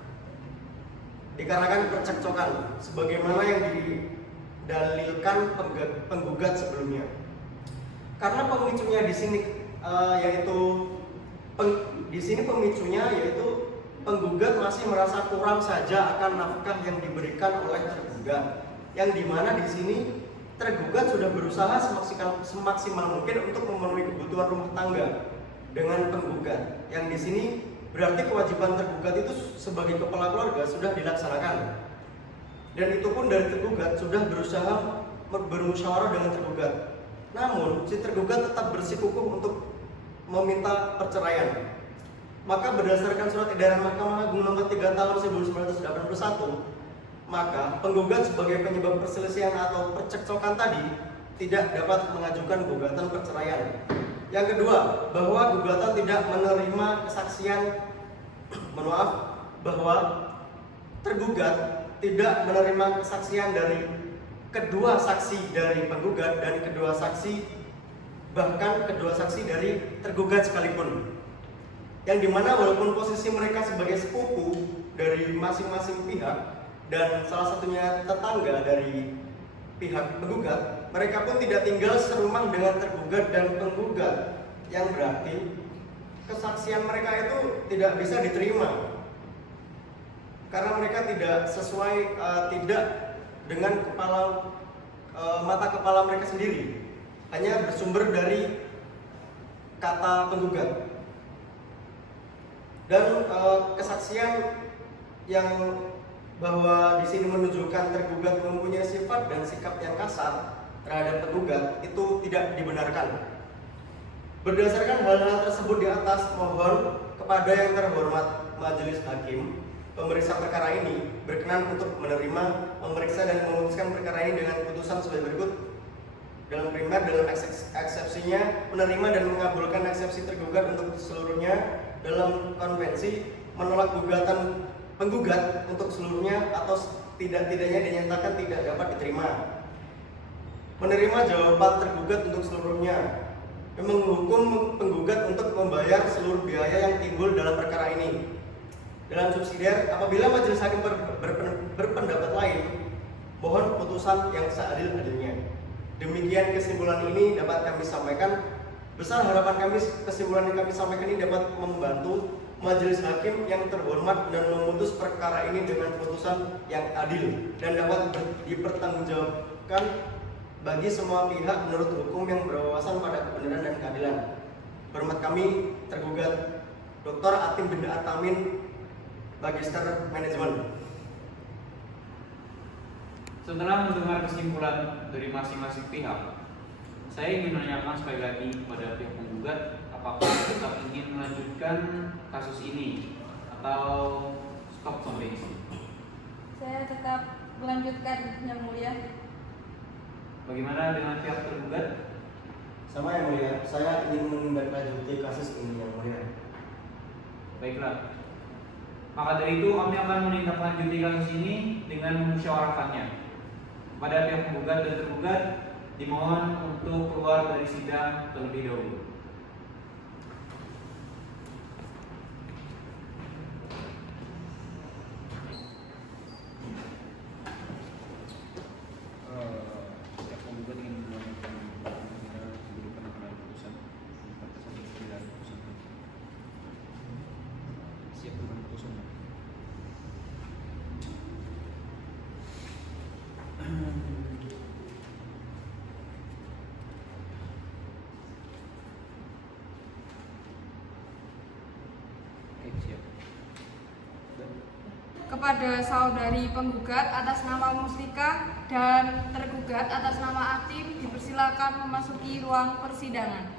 dikarenakan percekcokan sebagaimana yang didalilkan penggugat sebelumnya. Karena pemicunya di sini pemicunya yaitu penggugat masih merasa kurang saja akan nafkah yang diberikan oleh tergugat, yang dimana di sini tergugat sudah berusaha semaksimal mungkin untuk memenuhi kebutuhan rumah tangga dengan penggugat, yang di sini berarti kewajiban tergugat itu sebagai kepala keluarga sudah dilaksanakan, dan itu pun dari tergugat sudah berusaha bermusyawarah dengan tergugat. Namun si tergugat tetap bersikukuh untuk meminta perceraian. Maka berdasarkan surat edaran Mahkamah Agung nomor 3 tahun 1981, maka penggugat sebagai penyebab perselisihan atau percekcokan tadi tidak dapat mengajukan gugatan perceraian. Yang kedua, bahwa gugatan tidak menerima kesaksian bahwa tergugat tidak menerima kesaksian dari kedua saksi dari penggugat dan bahkan kedua saksi dari tergugat sekalipun, yang dimana walaupun posisi mereka sebagai sepupu dari masing-masing pihak dan salah satunya tetangga dari pihak penggugat, mereka pun tidak tinggal serumah dengan tergugat dan penggugat, yang berarti kesaksian mereka itu tidak bisa diterima karena mereka tidak sesuai, tidak dengan mata kepala mereka sendiri, hanya bersumber dari kata penggugat. Dan kesaksian yang bahwa di sini menunjukkan tergugat mempunyai sifat dan sikap yang kasar terhadap penggugat itu tidak dibenarkan. Berdasarkan hal-hal tersebut di atas, mohon kepada yang terhormat Majelis Hakim pemeriksa perkara ini berkenan untuk menerima, memeriksa dan memutuskan perkara ini dengan putusan sebagai berikut. Dalam primer, dalam eksepsinya, menerima dan mengabulkan eksepsi tergugat untuk seluruhnya. Dalam konvensi, menolak gugatan penggugat untuk seluruhnya atau tidak-tidaknya dinyatakan tidak dapat diterima. Menerima jawaban tergugat untuk seluruhnya. Menghukum penggugat untuk membayar seluruh biaya yang timbul dalam perkara ini. Dalam subsidiar, apabila majelis hakim berpendapat lain, mohon putusan yang seadil-adilnya. Demikian kesimpulan ini dapat kami sampaikan. Besar harapan kami kesimpulan yang kami sampaikan ini dapat membantu majelis hakim yang terhormat dan memutus perkara ini dengan putusan yang adil dan dapat dipertanggungjawabkan bagi semua pihak menurut hukum yang berwawasan pada kebenaran dan keadilan. Hormat kami tergugat Dr. Atim bin Atamin, Magister Manajemen. Setelah mendengar kesimpulan dari masing-masing pihak, saya ingin menanyakan sekali lagi kepada pihak penggugat, apakah tetap ingin melanjutkan kasus ini atau stop sampai di sini? Saya tetap melanjutkan, Yang Mulia. Bagaimana dengan pihak tergugat? Sama Yang Mulia, saya ingin menindaklanjuti kasus ini Yang Mulia. Baiklah. Maka dari itu kami akan menindaklanjuti kasus ini dengan memusyawarahkannya. Kepada pihak penggugat dan tergugat dimohon untuk keluar dari sidang terlebih dahulu. Pihak penggugat ingin menyampaikan sebelum penanganan putusan. Siap dengan putusan. Kepada saudari penggugat atas nama Muslika dan tergugat atas nama Atim dipersilakan memasuki ruang persidangan.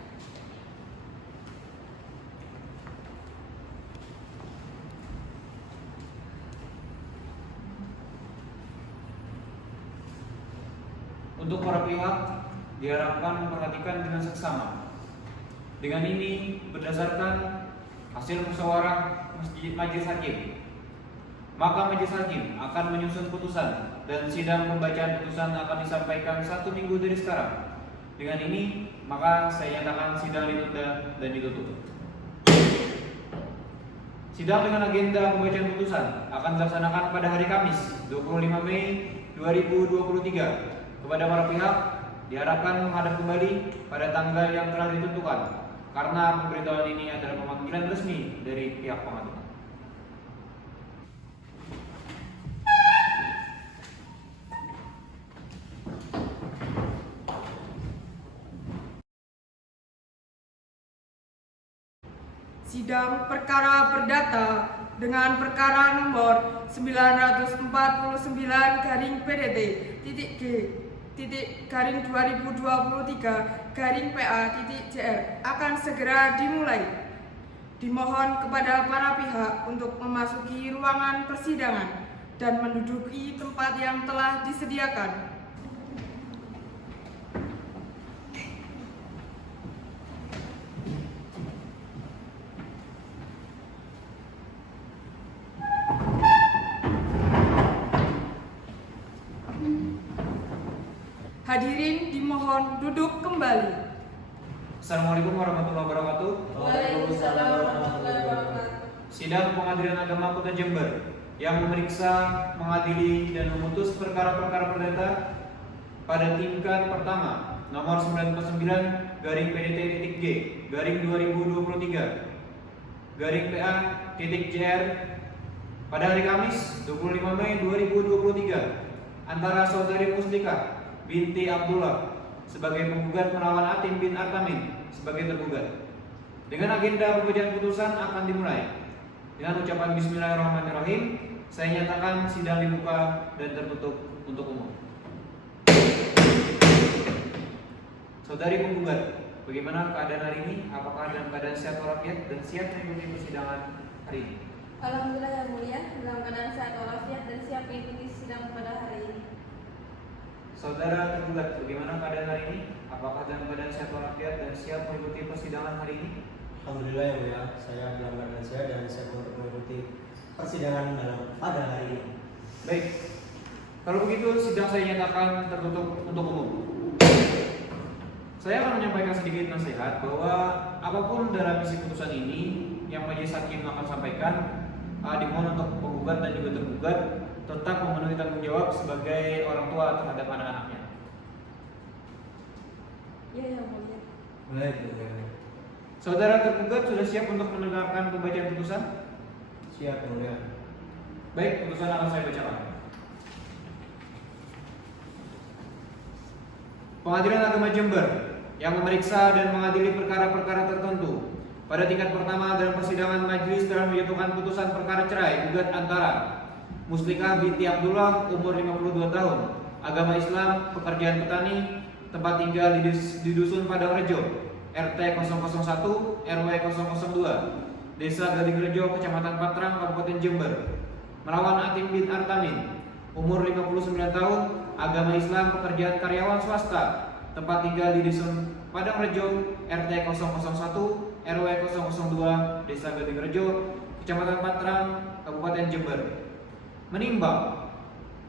Untuk para pihak diharapkan memperhatikan dengan seksama. Dengan ini berdasarkan hasil musyawarah majelis hakim, maka majelis hakim akan menyusun putusan dan sidang pembacaan putusan akan disampaikan 1 minggu dari sekarang. Dengan ini maka saya nyatakan sidang ditunda dan ditutup. Sidang dengan agenda pembacaan putusan akan dilaksanakan pada hari Kamis 25 Mei 2023. Kepada para pihak diharapkan menghadap kembali pada tanggal yang telah ditentukan karena pemberitahuan ini adalah pemanggilan resmi dari pihak pengadilan. Sidang perkara perdata dengan perkara nomor 949-G-2023-PA-JR akan segera dimulai. Dimohon kepada para pihak untuk memasuki ruangan persidangan dan menduduki tempat yang telah disediakan. Hadirin dimohon duduk kembali. Assalamualaikum warahmatullahi wabarakatuh. Waalaikumsalam warahmatullahi wabarakatuh. Sidang Pengadilan Agama Kota Jember yang memeriksa, mengadili, dan memutus perkara-perkara perdata pada tingkat pertama nomor 99/PDT.G/2023 PA.JR pada hari Kamis 25 Mei 2023 antara saudari Muslikah binti Abdullah sebagai penggugat melawan Atim bin Artamin sebagai tergugat. Dengan agenda pembacaan putusan akan dimulai. Dengan ucapan Bismillahirrahmanirrahim, saya nyatakan sidang dibuka dan tertutup untuk umum. Saudari penggugat, bagaimana keadaan hari ini? Apakah dalam keadaan sehat walafiat dan siap mengikuti persidangan hari ini? Alhamdulillah yang mulia, dalam keadaan sehat walafiat dan siap mengikuti sidang pada hari ini. Saudara tergugat, bagaimana keadaan hari ini? Apakah dalam keadaan sehat walafiat dan siap mengikuti persidangan hari ini? Alhamdulillah yang mulia, saya dalam keadaan sehat dan siap untuk mengikuti persidangan pada hari ini. Baik, kalau begitu sidang saya nyatakan tertutup untuk umum. Saya akan menyampaikan sedikit nasihat bahwa apapun dalam isi putusan ini yang majelis hakim akan sampaikan, dimohon untuk penggugat dan juga tergugat tetap memenuhi tanggung jawab sebagai orang tua terhadap anak-anaknya. Ya yang mulia. Baik. Saudara tergugat sudah siap untuk mendengarkan pembacaan putusan? Siap yang mulia. Baik, putusan akan saya bacakan. Pengadilan Agama Jember yang memeriksa dan mengadili perkara-perkara tertentu pada tingkat pertama dalam persidangan majelis telah menjatuhkan putusan perkara cerai gugat antara Muslikah binti Abdullah umur 52 tahun, agama Islam, pekerjaan petani, tempat tinggal di Dusun Padang Rejo, RT 001, RW 002, Desa Gadingrejo, Kecamatan Patrang, Kabupaten Jember, melawan Atim bin Artamin, umur 59 tahun, agama Islam, pekerjaan karyawan swasta, tempat tinggal di Dusun Padang Rejo, RT 001, RW 002, Desa Gadingrejo, Kecamatan Patrang, Kabupaten Jember, menimbang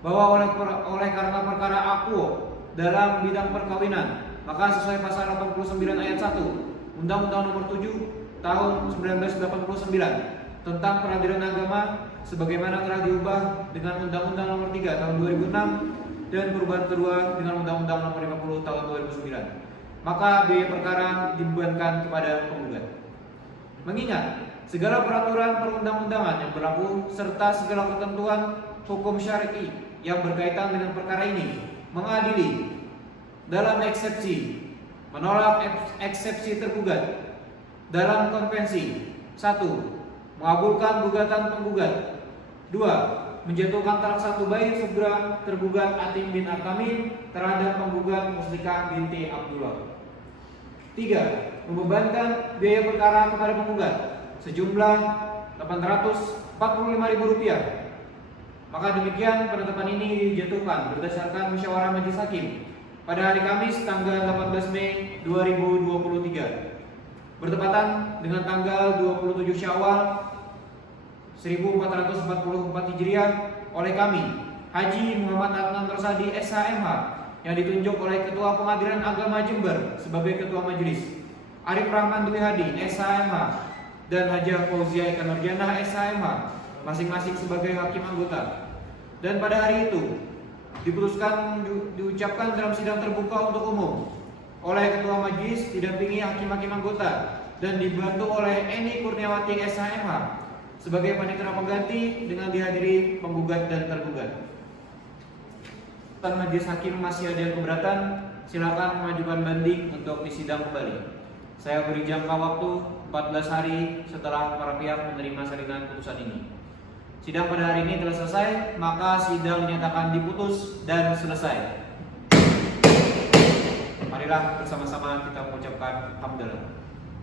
bahwa oleh karena perkara akuo dalam bidang perkawinan, maka sesuai pasal 89 ayat 1 Undang-Undang Nomor 7 Tahun 1989 tentang peradilan agama sebagaimana telah diubah dengan Undang-Undang Nomor 3 Tahun 2006 dan perubahan kedua dengan Undang-Undang Nomor 50 Tahun 2009, maka biaya perkara dibebankan kepada penggugat. Mengingat segala peraturan perundang-undangan yang berlaku serta segala ketentuan hukum syar'i yang berkaitan dengan perkara ini mengadili dalam eksepsi, menolak eksepsi tergugat dalam konvensi 1. Mengabulkan gugatan penggugat, 2. Menjatuhkan talak 1 bayi sugra tergugat Atim bin Artamin terhadap penggugat Muslikah binti Abdullah, 3. Membebankan biaya perkara kepada penggugat sejumlah Rp845.000. Maka demikian penetapan ini dijatuhkan berdasarkan musyawarah majelis hakim pada hari Kamis tanggal 18 Mei 2023 bertepatan dengan tanggal 27 Syawal 1444 Hijriah oleh kami Haji Muhammad Adnan Rosadi SHMH yang ditunjuk oleh Ketua Pengadilan Agama Jember sebagai Ketua Majelis, Arif Rahman Dwi Hadi SHMH dan Hajah Fauzia Eka Nurjana SHMH masing-masing sebagai hakim anggota. Dan pada hari itu diucapkan dalam sidang terbuka untuk umum oleh Ketua Majelis didampingi hakim-hakim anggota dan dibantu oleh Eni Kurniawati SHMH sebagai panitera pengganti dengan dihadiri penggugat dan tergugat. Kalau majelis hakim masih ada yang keberatan, silakan mengajukan banding untuk disidang kembali. Saya beri jangka waktu 14 hari setelah para pihak menerima salinan putusan ini. Sidang pada hari ini telah selesai, maka sidang dinyatakan diputus dan selesai. Marilah bersama-sama kita mengucapkan hamdalah.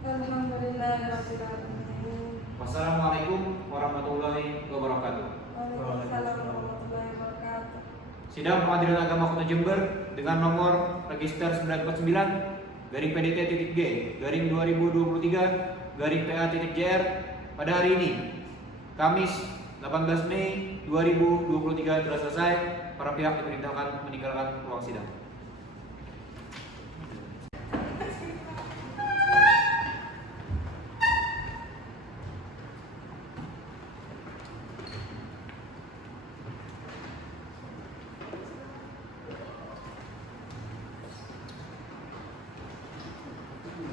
Alhamdulillahirrahmanirrahim. Wassalamualaikum warahmatullahi wabarakatuh. Waalaikumsalam warahmatullahi wabarakatuh. Sidang Pengadilan Agama Kota Jember dengan nomor register 949/G/2023/PA.JR pada hari ini Kamis 18 Mei 2023 telah selesai. Para pihak diperintahkan meninggalkan ruang sidang.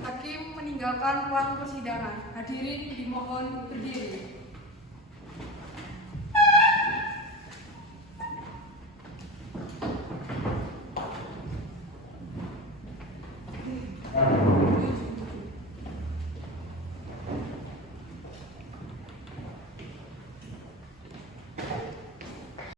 Hakim meninggalkan ruang persidangan. Hadirin dimohon berdiri.